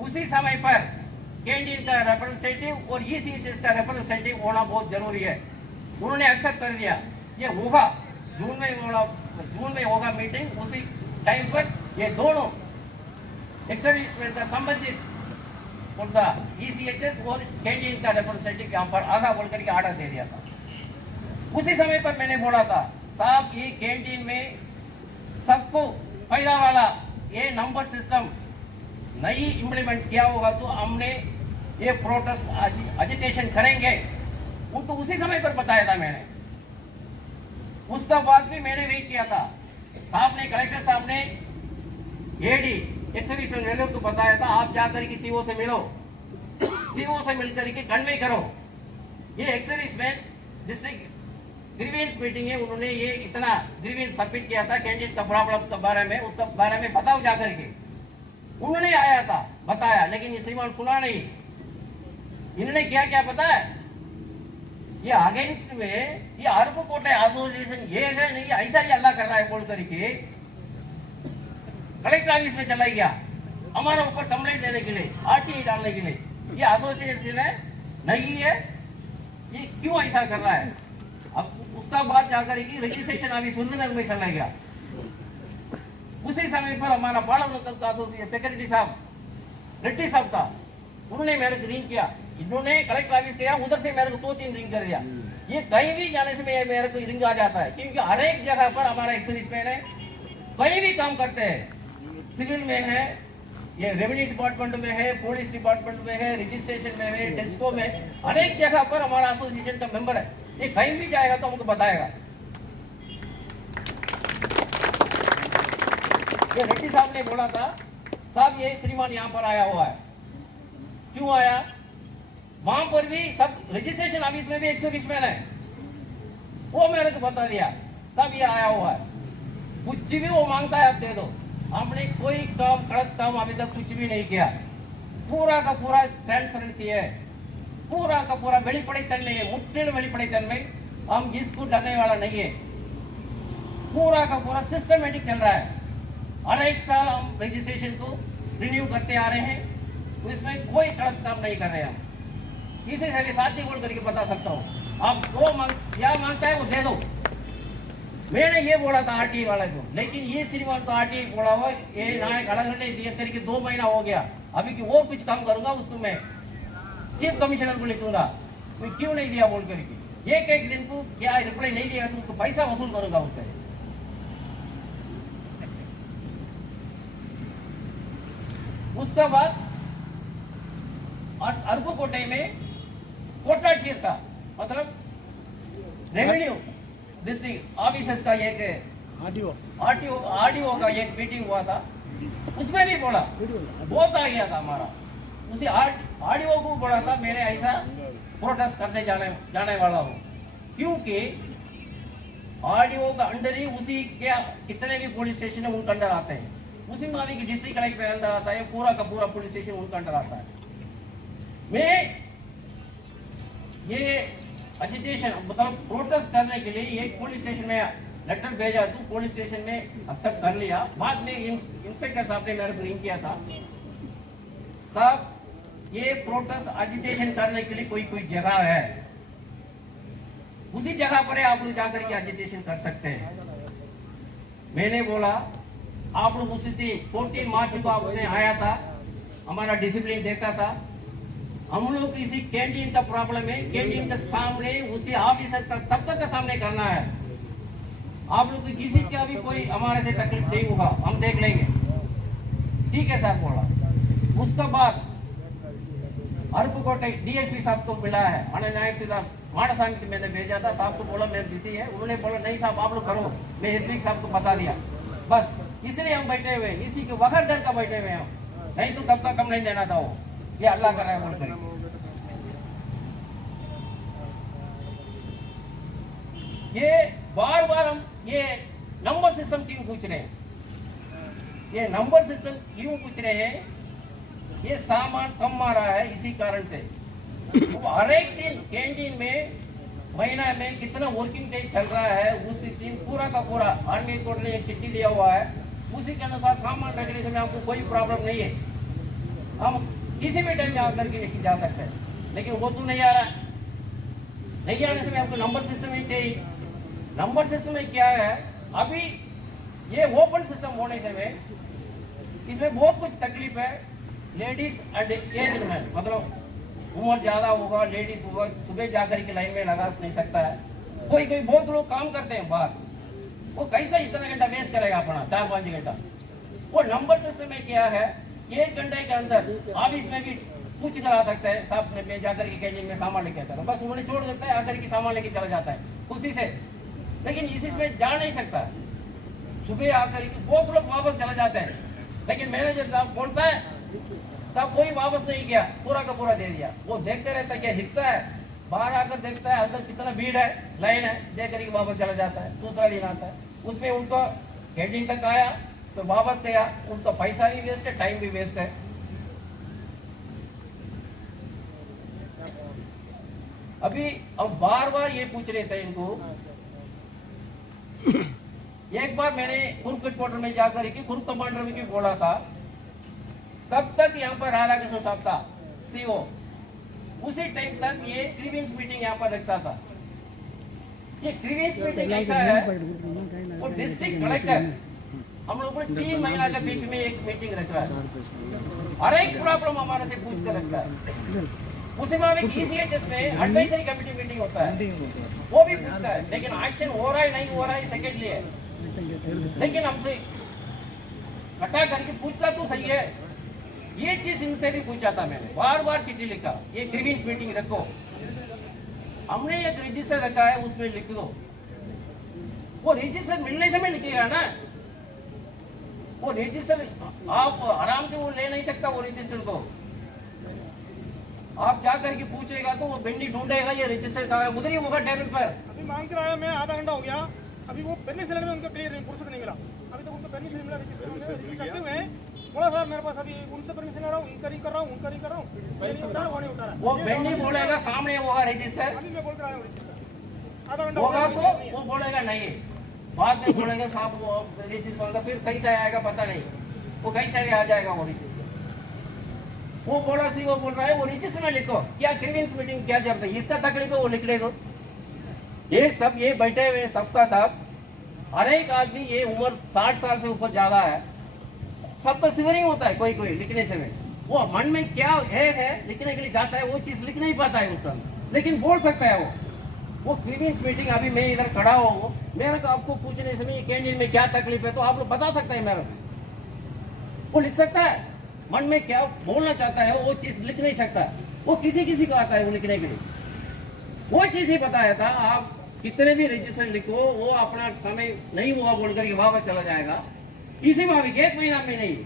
उसी समय पर कैंटीन का रिप्रेजेंटेटिव और ईसीएचएस का रिप्रेजेंटेटिव होना बहुत जरूरी है। उन्होंने एक्सेप्ट कर दिया, ये होगा जून में होगा मीटिंग। उसी टाइम पर ये दोनों एक्सर्विसमैन का संबंधित कौन सा ईसीएचएस और कैंटीन का रिप्रेजेंटेटिव यहाँ पर आगा बोल करके ऑर्डर दे दिया था। उसी समय पर मैंने बोला था साहब ये कैंटीन में सबको फायदा वाला ये नंबर सिस्टम नहीं इम्प्लीमेंट किया होगा तो हमने ये प्रोटेस्ट एजिटेशन करेंगे। उनको उसी समय पर बताया था मैंने। उसका बाद भी मैंने वेट किया था। साहब ने, कलेक्टर साहब ने एडी एक्सर्विसमैन वेलफेयर को बताया था आप जाकर के सीओ से मिलो, सीओ से मिलकर के कन्वे करो। ये एक्सर्विसमैन डिस्ट्रिक्ट ग्रीवेंस मीटिंग है, उन्होंने ये इतना ग्रीवेंस सबमिट किया था कैंटीन का प्रॉब्लम के बारे में, उसका बारे में बताओ जाकर के। उन्होंने आया था बताया, लेकिन ये श्रीमान सुना नहीं। इन्होंने क्या क्या बताया, ये अगेंस्ट में ये अरबकोटे एसोसिएशन ये है नहीं, ऐसा ही अल्लाह कर रहा है बोल करके कलेक्टर ऑफिस में चला गया हमारा ऊपर कंप्लेंट देने के लिए, आरटीआई डालने के लिए। ये एसोसिएशन है नहीं है, ये क्यों ऐसा कर रहा है। अब उसका बाद जाकर रजिस्ट्रेशन ऑफिस सुंदरनगर में चला गया। उसी समय पर हमारा पार्लियामेंट का एसोसिएशन सेक्रेटरी साहब रेड्डी साहब था, उन्होंने मेरे को रिंग किया। इन्होंने कलेक्टर ऑफिस किया, उधर से मेरे को 2-3 रिंग कर दिया। ये कहीं भी जाने से मेरे को रिंग आ जाता है, क्योंकि हर एक जगह पर हमारा एक्सर्विसमैन है, कहीं भी काम करते हैं। सिविल में है, ये रेवेन्यू डिपार्टमेंट में है, पुलिस डिपार्टमेंट में है, रजिस्ट्रेशन में है, डेस्को में, हर एक जगह पर हमारा एसोसिएशन का मेंबर है। ये कहीं भी जाएगा तो हमको बताएगा। ये रेड्डी साहब ने बोला था साहब ये श्रीमान यहाँ पर आया हुआ है, क्यों आया। वहां पर भी सब रजिस्ट्रेशन ऑफिस में भी एक्सर्विसमैन है, वो मेरे को बता दिया साहब ये आया हुआ है, कुछ भी वो मांगता है आप दे दो। हमने कोई काम कड़क काम अभी तक कुछ भी नहीं किया, पूरा का पूरा ट्रांसपेरेंसी है, पूरा का पूरा வெளிப்படைத்தன்மை है, முற்றிலும் வெளிப்படைத்தன்மை। हम इसको डरने वाला नहीं है, पूरा का पूरा सिस्टमेटिक चल रहा है। हर एक साल हम रजिस्ट्रेशन को रिन्यू करते आ रहे हैं, इसमें कोई गलत काम नहीं कर रहे हम। किसी से भी साथी बोल करके बता सकता हूँ, आप वो क्या मांगता है वो दे दो। मैंने ये बोला था आरटीआई वाला को, लेकिन ये श्रीमान तो आरटीआई बोला हुआ ये नायक अलग दिया करके 2 महीना हो गया। अभी कि वो कुछ काम करूंगा उसको मैं चीफ कमिश्नर को लिखूंगा, मैं क्यों नहीं दिया बोल करके। एक दिन को क्या रिप्लाई नहीं दिया तो उसको पैसा वसूल करूंगा उससे। उसके बाद अरबकोटे में कोटा चीर का मतलब रेवेन्यू डिस्ट्रिक्ट ऑफिसर्स का एक आरटीओ का एक मीटिंग हुआ था, उसमें भी बोला बहुत आ गया था हमारा। उसी आरटीओ को बोला था मैंने ऐसा प्रोटेस्ट करने जाने वाला हूँ, क्योंकि आरटीओ का अंडर ही उसी के कितने भी पुलिस स्टेशन है उनके अंडर आते हैं, उसी में अभी डिस्ट्रिक्ट कलेक्टर अंदर आता है, पूरा का पूरा पुलिस स्टेशन उनके अंडर आता है। मैं ये एजिटेशन मतलब प्रोटेस्ट करने के लिए एक पुलिस स्टेशन में लेटर भेजा, तो पुलिस स्टेशन में एक्सेप्ट कर लिया। बाद में इंस्पेक्टर साहब ने मेरे को रिंग किया था, साहब ये प्रोटेस्ट एजिटेशन करने के लिए कोई जगह है, उसी जगह पर आप लोग जाकर के एजिटेशन कर सकते हैं। मैंने बोला आप लोग उसी दिन 14 मार्च को आपने आया था, हमारा डिसिप्लिन देखता था। हम लोग किसी कैंटीन का प्रॉब्लम है, कैंटीन के सामने उसी ऑफिसर का तब तक का सामने करना है। आप लोग किसी का भी कोई हमारे से तकलीफ नहीं होगा, हम देख लेंगे। ठीक है सर बोला। उसके बाद अरबकोटे डीएसपी साहब को मिला है, अनंत नायक साहब माड़ासामी की मैंने भेजा था, साहब को बोला मैं बिजी है। उन्होंने बोला नहीं साहब आप लोग करो, मैं एसपी साहब को बता दिया। बस इसलिए हम बैठे हुए, इसी के वक्त डर का बैठे हुए हम, नहीं तो कब तक हम नहीं देना था वो, ये अल्लाह कर रहा है बोलकर। ये बार बार हम ये नंबर सिस्टम क्यों पूछ रहे हैं, ये नंबर सिस्टम क्यों पूछ रहे हैं, ये सामान कम आ रहा है इसी कारण से। वो हर एक दिन कैंटीन में महीना में कितना वर्किंग डे चल रहा है, उस दिन पूरा का पूरा आर्मी कोर्ट ने एक चिट्ठी दिया हुआ है, उसी के अनुसार सामान रखने से आपको कोई प्रॉब्लम नहीं है, हम किसी भी टाइम आकर के लेके जा सकते हैं। लेकिन वो तो नहीं आ रहा है, नहीं आने से आपको नंबर सिस्टम ही चाहिए। नंबर सिस्टम में क्या है, अभी ये ओपन सिस्टम होने से में इसमें बहुत कुछ तकलीफ है। लेडीज एंड एज्ड मैन, मतलब उम्र ज्यादा होगा, लेडीज होगा, सुबह जाकर के लाइन में लगा नहीं सकता है। कोई कोई बहुत लोग काम करते हैं बाहर, वो कैसा इतना घंटा वेस्ट करेगा अपना 4-5 घंटा। वो नंबर सिस्टम में क्या है, 1 घंटे के अंदर आप इसमें भी पूछ कर आ सकते हैं, साहब ने जाकर के कैंटीन में सामान लेके आता है, बस उन्होंने छोड़ देता है, आकर के सामान लेके चला जाता है खुशी से। लेकिन इसी में जा नहीं सकता, सुबह आकर के बहुत लोग वापस चला जाते हैं, लेकिन मैनेजर साहब बोलता है साहब कोई वापस नहीं किया, पूरा का पूरा दे दिया। वो देखते रहता है, क्या दिखता है, बाहर आकर देखता है अंदर कितना भीड़ है, लाइन है, देख करके वापस चला जाता है। दूसरा दिन आता है, उसमें उनका कैंटीन तक आया तो वापस गया, उनका पैसा भी वेस्ट है, टाइम भी वेस्ट है। अभी अब बार बार ये पूछ रहे थे इनको। एक बार मैंने ग्रुप हेडक्वार्टर में जाकर के ग्रुप कमांडर में भी बोला था, तब तक यहाँ पर राधा कृष्ण साहब था सीओ, उसी टाइम तक ये ग्रीवेंस मीटिंग यहाँ पर रखता था। ये ग्रीवेंस मीटिंग ऐसा है, वो डिस्ट्रिक्ट कलेक्टर हम लोग को 3 महीना के बीच में एक मीटिंग रख रहा है, हर एक प्रॉब्लम हमारे से पूछ कर रखता है। उसी में ECHS में एडवाइजरी कमेटी मीटिंग होता है, वो भी पूछता है, लेकिन एक्शन हो रहा है नहीं हो रहा है सेकेंडली है, लेकिन हमसे हटा करके पूछता तो सही है। ये चीज इनसे भी पूछा था मैंने, बार बार चिट्ठी लिखा, ये ग्रीवेंस मीटिंग रखो, हमने एक रजिस्टर रखा है उसमें लिख दो। वो रजिस्टर मिलने से में लिखेगा ना, वो रजिस्टर आप आराम से वो ले नहीं सकता, वो रजिस्टर को आप जाकर के पूछेगा तो वो भिंडी ढूंढेगा ये रजिस्टर कहाँ है, उधर ही होगा टेबल पर। अभी मांग कर आया मैं, आधा घंटा हो गया, अभी वो पेन से लगने उनका क्लियर नहीं, फुर्सत नहीं मिला, अभी तक उनको पेन नहीं मिला। रजिस्टर करते हुए बोला सर मेरे पास अभी उनसे परमिशन ले रहा हूँ, इंक्वायरी कर रहा हूँ, इंक्वायरी कर रहा हूँ, नहीं उठा रहा, वो नहीं उठा रहा। वो भिंडी बोलेगा सामने होगा रजिस्टर, अभी मैं बोल कर आया हूँ रजिस्टर, आधा घंटा होगा तो वो बोलेगा नहीं, बाद में बोलेगा साहब वो रजिस्टर बोलेगा, फिर कैसे आएगा पता नहीं, वो कैसे आ जाएगा वो रजिस्टर। वो बोला सी वो बोल रहा है वो रजिस्टर में लिखो, क्या ग्रीवेंस मीटिंग क्या जब इसका तकलीफ है वो लिख ले दो। ये सब ये बैठे हुए सबका सब, हर एक आदमी ये उम्र 60 साल से ऊपर ज्यादा है, सबका सिवरिंग होता है कोई कोई लिखने से में, वो मन में क्या है लिखने के लिए जाता है, वो चीज लिख नहीं पाता है उसका, लेकिन बोल सकता है वो ग्रीवेंस मीटिंग। अभी मैं इधर खड़ा हूँ, मेरे को आपको पूछने से में कैंटीन में क्या तकलीफ है तो आप लोग बता सकते हैं, मेरे वो लिख सकता है, मन में क्या बोलना चाहता है वो चीज लिख नहीं सकता, वो किसी किसी को आता है वो लिखने के लिए, वो चीज ही बताया था। आप कितने भी रजिस्टर लिखो, वो अपना समय नहीं हुआ बोल करके वापस चला जाएगा। इसी में अभी 1 महीना में नहीं,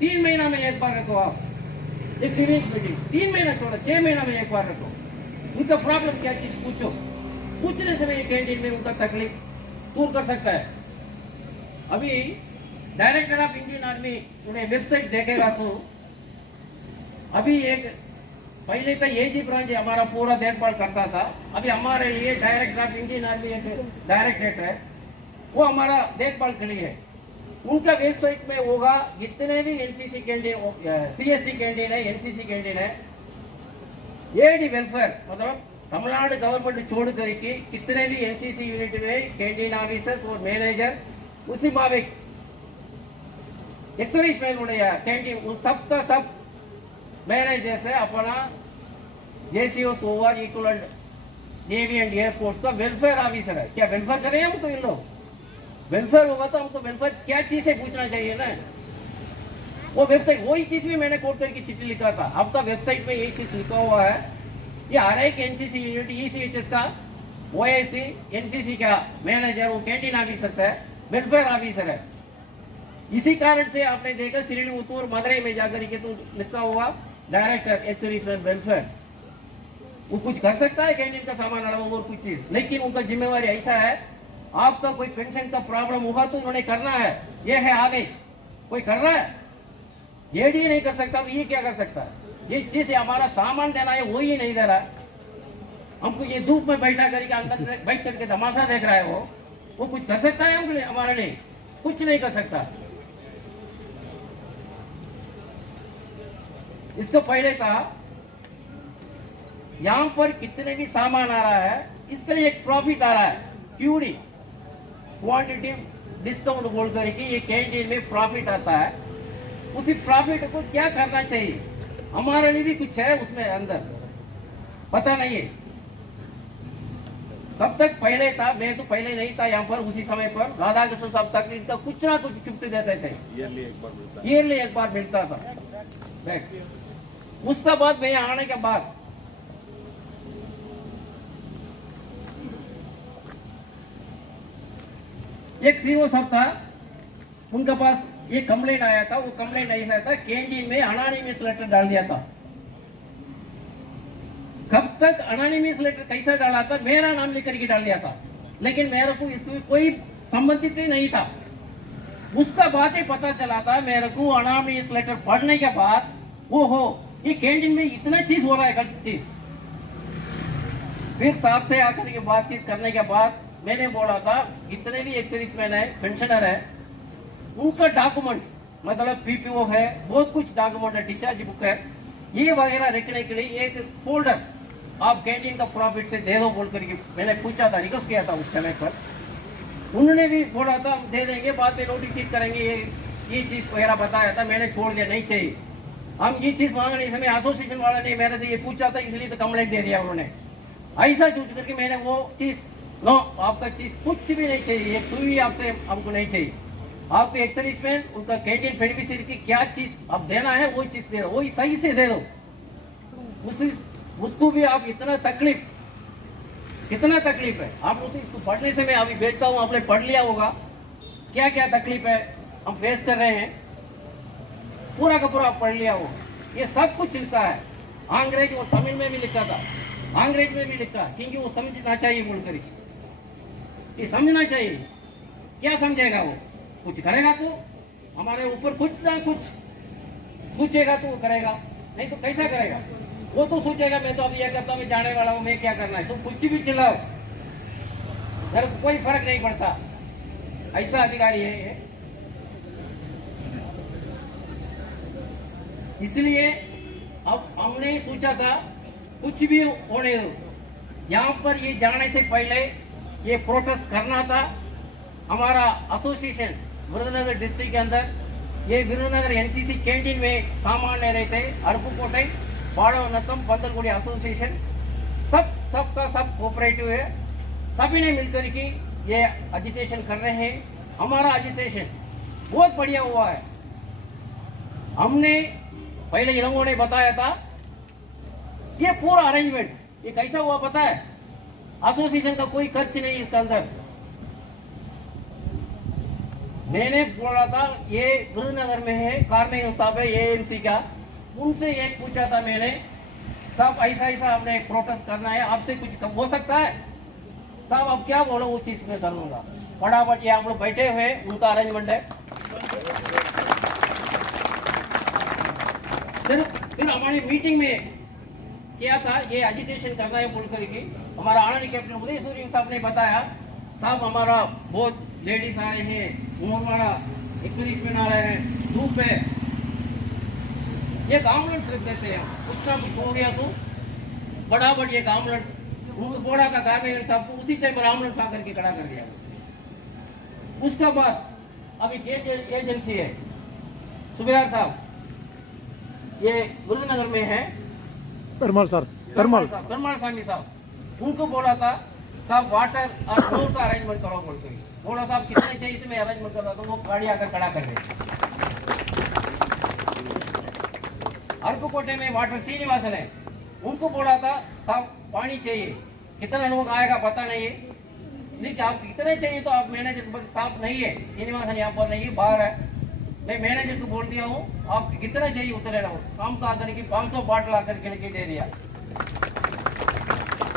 3 महीना में एक बार रखो आप एक ग्रीवेंस मीटिंग, 3 महीना छोड़ो 6 महीना में एक बार रखो, उनका प्रॉब्लम क्या चीज पूछो, पूछने से कैंटीन में उनका तकलीफ दूर कर सकता है। अभी डायरेक्टर ऑफ इंडियन आर्मी उन्हें वेबसाइट देखेगा तो अभी एक पहले तो एजी ब्रांच हमारा पूरा देखभाल करता था, अभी हमारे लिए डायरेक्टर ऑफ इंडियन आर्मी एक डायरेक्टरेट है, वो हमारा देखभाल के लिए है। उनका वेबसाइट में होगा जितने भी एनसीसी कैंटीन, CST कैंटीन है, NCC कैंटीन है, AD वेलफेयर मतलब तमिलनाडु गवर्नमेंट छोड़ करके कितने भी NCC यूनिट में कैंटीन ऑफिसर्स और मैनेजर उसी मावे एक्सर्वीस मैन कैंटीन सबका सब मैंने जैसे अपना JCO over equivalent navy and air force का वेलफेयर ऑफिसर है। क्या वेलफेयर करें हमको इन लोग? वेलफेयर होगा तो हमको वेलफेयर क्या चीज है पूछना चाहिए ना। वो वेबसाइट वही चीज भी मैंने कोड करके चिट्ठी लिखा था। आपका वेबसाइट में यही चीज लिखा हुआ है। ये हर एक एनसीसी यूनिट ईसीएचएस का ओएसी एनसीसी का मैनेजर वो कैंटीन ऑफिसर है, वेलफेयर ऑफिसर है। इसी कारण से आपने देखा श्रीविल्लिबुतूर मदुरई में जाकर के तो लिखा हुआ डायरेक्टर एक्स सर्विसमैन वेलफेयर। वो कुछ कर सकता है कैंटीन का सामान अलावा और कुछ चीज, लेकिन उनका जिम्मेवारी ऐसा है आपका कोई पेंशन का प्रॉब्लम हुआ तो उन्होंने करना है। ये है आदेश। कोई कर रहा है? ये भी नहीं कर सकता तो ये क्या कर सकता है? ये चीज हमारा सामान देना है वो ही नहीं दे रहा। हमको ये धूप में बैठा करके अंदर बैठ करके तमाशा देख रहा है। वो कुछ कर सकता है हमको? हमारे लिए कुछ नहीं कर सकता। इसको पहले कहा यहां पर कितने भी सामान आ रहा है इसके लिए एक प्रॉफिट आ रहा है, क्यूडी क्वांटिटी डिस्काउंट बोल करके ये कैंटीन में प्रॉफिट आता है। उसी प्रॉफिट को क्या करना चाहिए? हमारे लिए भी कुछ है उसमें अंदर, पता नहीं है। तब तक पहले था, मैं तो पहले नहीं था यहाँ पर, उसी समय पर राधाकृष्ण साहब तक इनका कुछ ना कुछ गिफ्ट देते थे। ईयरली एक बार मिलता था। उसका बाद मैं आने के बाद एक सीओ सर था, उनके पास ये कंप्लेंट आया था। वो कंप्लेंट ऐसा था कैंटीन में अनोनिमस लेटर डाल दिया था। कब तक अनोनिमस लेटर कैसा डाला था? मेरा नाम लेकर के डाल दिया था, लेकिन मेरे को इसको कोई संबंधित ही नहीं था। उसका बाद ही पता चला था मेरे को अनोनिमस लेटर पढ़ने के बाद, वो हो ये कैंटीन में इतना चीज हो रहा है, गलत चीज। फिर साहब से आकर के बातचीत करने के बाद मैंने बोला था जितने भी एक्स सर्विसमैन है, पेंशनर है, उनका डॉक्यूमेंट मतलब पीपीओ है, बहुत कुछ डॉक्यूमेंट है, डिस्चार्ज बुक है, ये वगैरह रखने के लिए एक फोल्डर आप कैंटीन का प्रॉफिट से दे दो बोल करके मैंने पूछा था, रिक्वेस्ट किया था उस समय पर। उन्होंने भी बोला था दे देंगे, बाद में नोटिस शीट करेंगे, ये चीज वगैरह बताया था। मैंने छोड़ दिया, नहीं चाहिए। हम ये चीज मांगने समय एसोसिएशन वाला ने मेरे से ये पूछा था, इसलिए तो कंप्लेंट दे दिया उन्होंने। ऐसा सोच करके मैंने वो चीज नो, आपका चीज कुछ भी नहीं चाहिए, एक सुई आपसे हमको नहीं चाहिए। आपको एक्स सर्विसमैन उनका कैंटीन बेनिफिशियरी की क्या चीज आप देना है वो चीज दे दो, वही सही से दे दो। उसको भी आप इतना तकलीफ है। आप लोग इसको पढ़ने से मैं अभी भेजता हूँ, आपने पढ़ लिया होगा क्या क्या तकलीफ है हम फेस कर रहे हैं, पूरा का पूरा पढ़ लिया होगा। ये सब कुछ लिखा है, अंग्रेज और तमिल में भी लिखा था, अंग्रेज में भी लिखा, क्योंकि वो समझना चाहिए बोलकर, ये समझना चाहिए। क्या समझेगा वो? कुछ करेगा तो हमारे ऊपर कुछ ना कुछ पूछेगा तो वो करेगा, नहीं तो कैसा करेगा? वो तो सोचेगा मैं तो अभी ये करता, मैं जाने वाला हूँ, मैं क्या करना है, तो कुछ भी चिल्लाओ, घर को कोई फर्क नहीं पड़ता। ऐसा अधिकारी है ये। इसलिए अब हमने सोचा था कुछ भी होने दो, यहाँ पर ये जाने से पहले ये प्रोटेस्ट करना था। हमारा एसोसिएशन विरुधनगर डिस्ट्रिक्ट के अंदर ये विरुधनगर एनसीसी कैंटीन में सामान ले रहे थे, अरपुकोटे, बाड़ोनतम, बंदरगुड़ी एसोसिएशन सबका सब कोऑपरेटिव है, सभी ने मिलकर के ये एजिटेशन कर रहे हैं। हमारा एजिटेशन बहुत बढ़िया हुआ है। हमने पहले इन लोगों ने बताया था ये पूरा अरेंजमेंट ये कैसा हुआ पता है? एसोसिएशन का कोई खर्च नहीं इसका अंदर। मैंने बोला था ये विरुधनगर में है, कार्मिक साहब है एएमसी का, उनसे एक पूछा था मैंने, साहब ऐसा हमने प्रोटेस्ट करना है, आपसे कुछ हो सकता है? साहब अब क्या बोलो, वो चीज में कर लूंगा। फटाफट ये आप लोग बैठे हुए, उनका अरेंजमेंट है। फिर हमारी मीटिंग में क्या था, ये एजिटेशन करना है बोल करके हमारा आनंद कैप्टन उदय सूर्य साहब ने बताया, साहब हमारा बहुत लेडीज आ रहे हैं, उम्र वाला एक्सर्विसमैन आ रहे हैं, धूप है, एक एम्बुलेंस रख देते हैं, कुछ ना कुछ हो गया तो फटाफट एक एम्बुलेंस उनको बोला था कार्मिक साहब को, उसी टाइम पर एम्बुलेंस आकर के खड़ा कर दिया। उसके बाद अभी एजेंसी है सुबेदार साहब, ये विरुद्धनगर में है पेरमाल सर पेरमाल पेरमाल स्वामी साहब, उनको बोला था साहब वाटर और फ्लोर का अरेंजमेंट करो बोल के। बोला साहब कितने चाहिए तो मैं अरेंजमेंट कर रहा था, वो गाड़ी आकर खड़ा कर दे। अरकुकोटे में वाटर श्रीनिवासन है, उनको बोला था साहब पानी चाहिए, कितना लोग आएगा पता नहीं है, लेकिन आप कितने चाहिए तो आप मैनेजर साहब नहीं है, श्रीनिवासन यहाँ पर नहीं है, बाहर है। मैं मैनेजर को बोल दिया हूँ आप कितना चाहिए उतने रहो, शाम को आकर के 500 बाटल आकर के लेके दे दिया।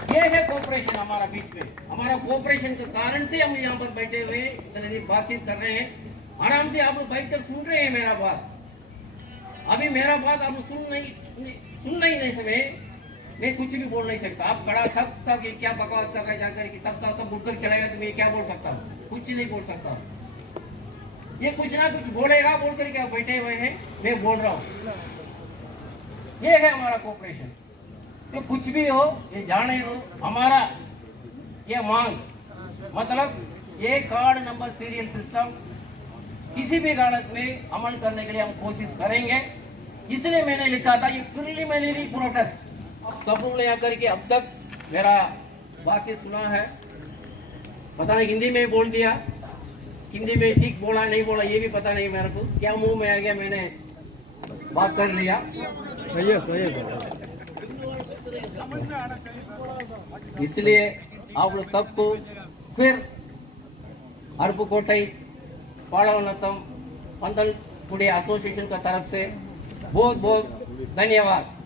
ये है कोऑपरेशन हमारा बीच में, हमारा कोऑपरेशन के कारण से हम यहाँ पर बैठे हुए इतने देर बातचीत कर रहे हैं, आराम से आप लोग बैठकर सुन रहे हैं मेरा बात। अभी मेरा बात आप लोग सुन नहीं समय मैं कुछ भी बोल नहीं सकता। आप खड़ा सब ये क्या बकवास कर रहे हैं जाकर कि सबका सब उठकर चलेगा तो मैं क्या बोल सकता हूँ, कुछ नहीं बोल सकता। ये कुछ ना कुछ बोलेगा बोल कर क्या बैठे हुए हैं, मैं बोल रहा हूँ। ये है हमारा कोऑपरेशन। तो कुछ भी हो ये जाने हो, हमारा ये मांग मतलब ये कार्ड नंबर सीरियल सिस्टम किसी भी हालत में अमल करने के लिए हम कोशिश करेंगे। इसलिए मैंने लिखा था ये प्रिलिमिनरी प्रोटेस्ट। सब लोग ने आकर के अब तक मेरा बातें सुना है, पता नहीं हिंदी में बोल दिया, हिंदी में ठीक बोला नहीं बोला ये भी पता नहीं मेरे को, क्या मुंह में आ गया मैंने बात कर लिया। सही है इसलिए आप लोग सबको फिर अरपुकोटई पाड़वनतम पंथलकुड़ी एसोसिएशन का तरफ से बहुत बहुत धन्यवाद।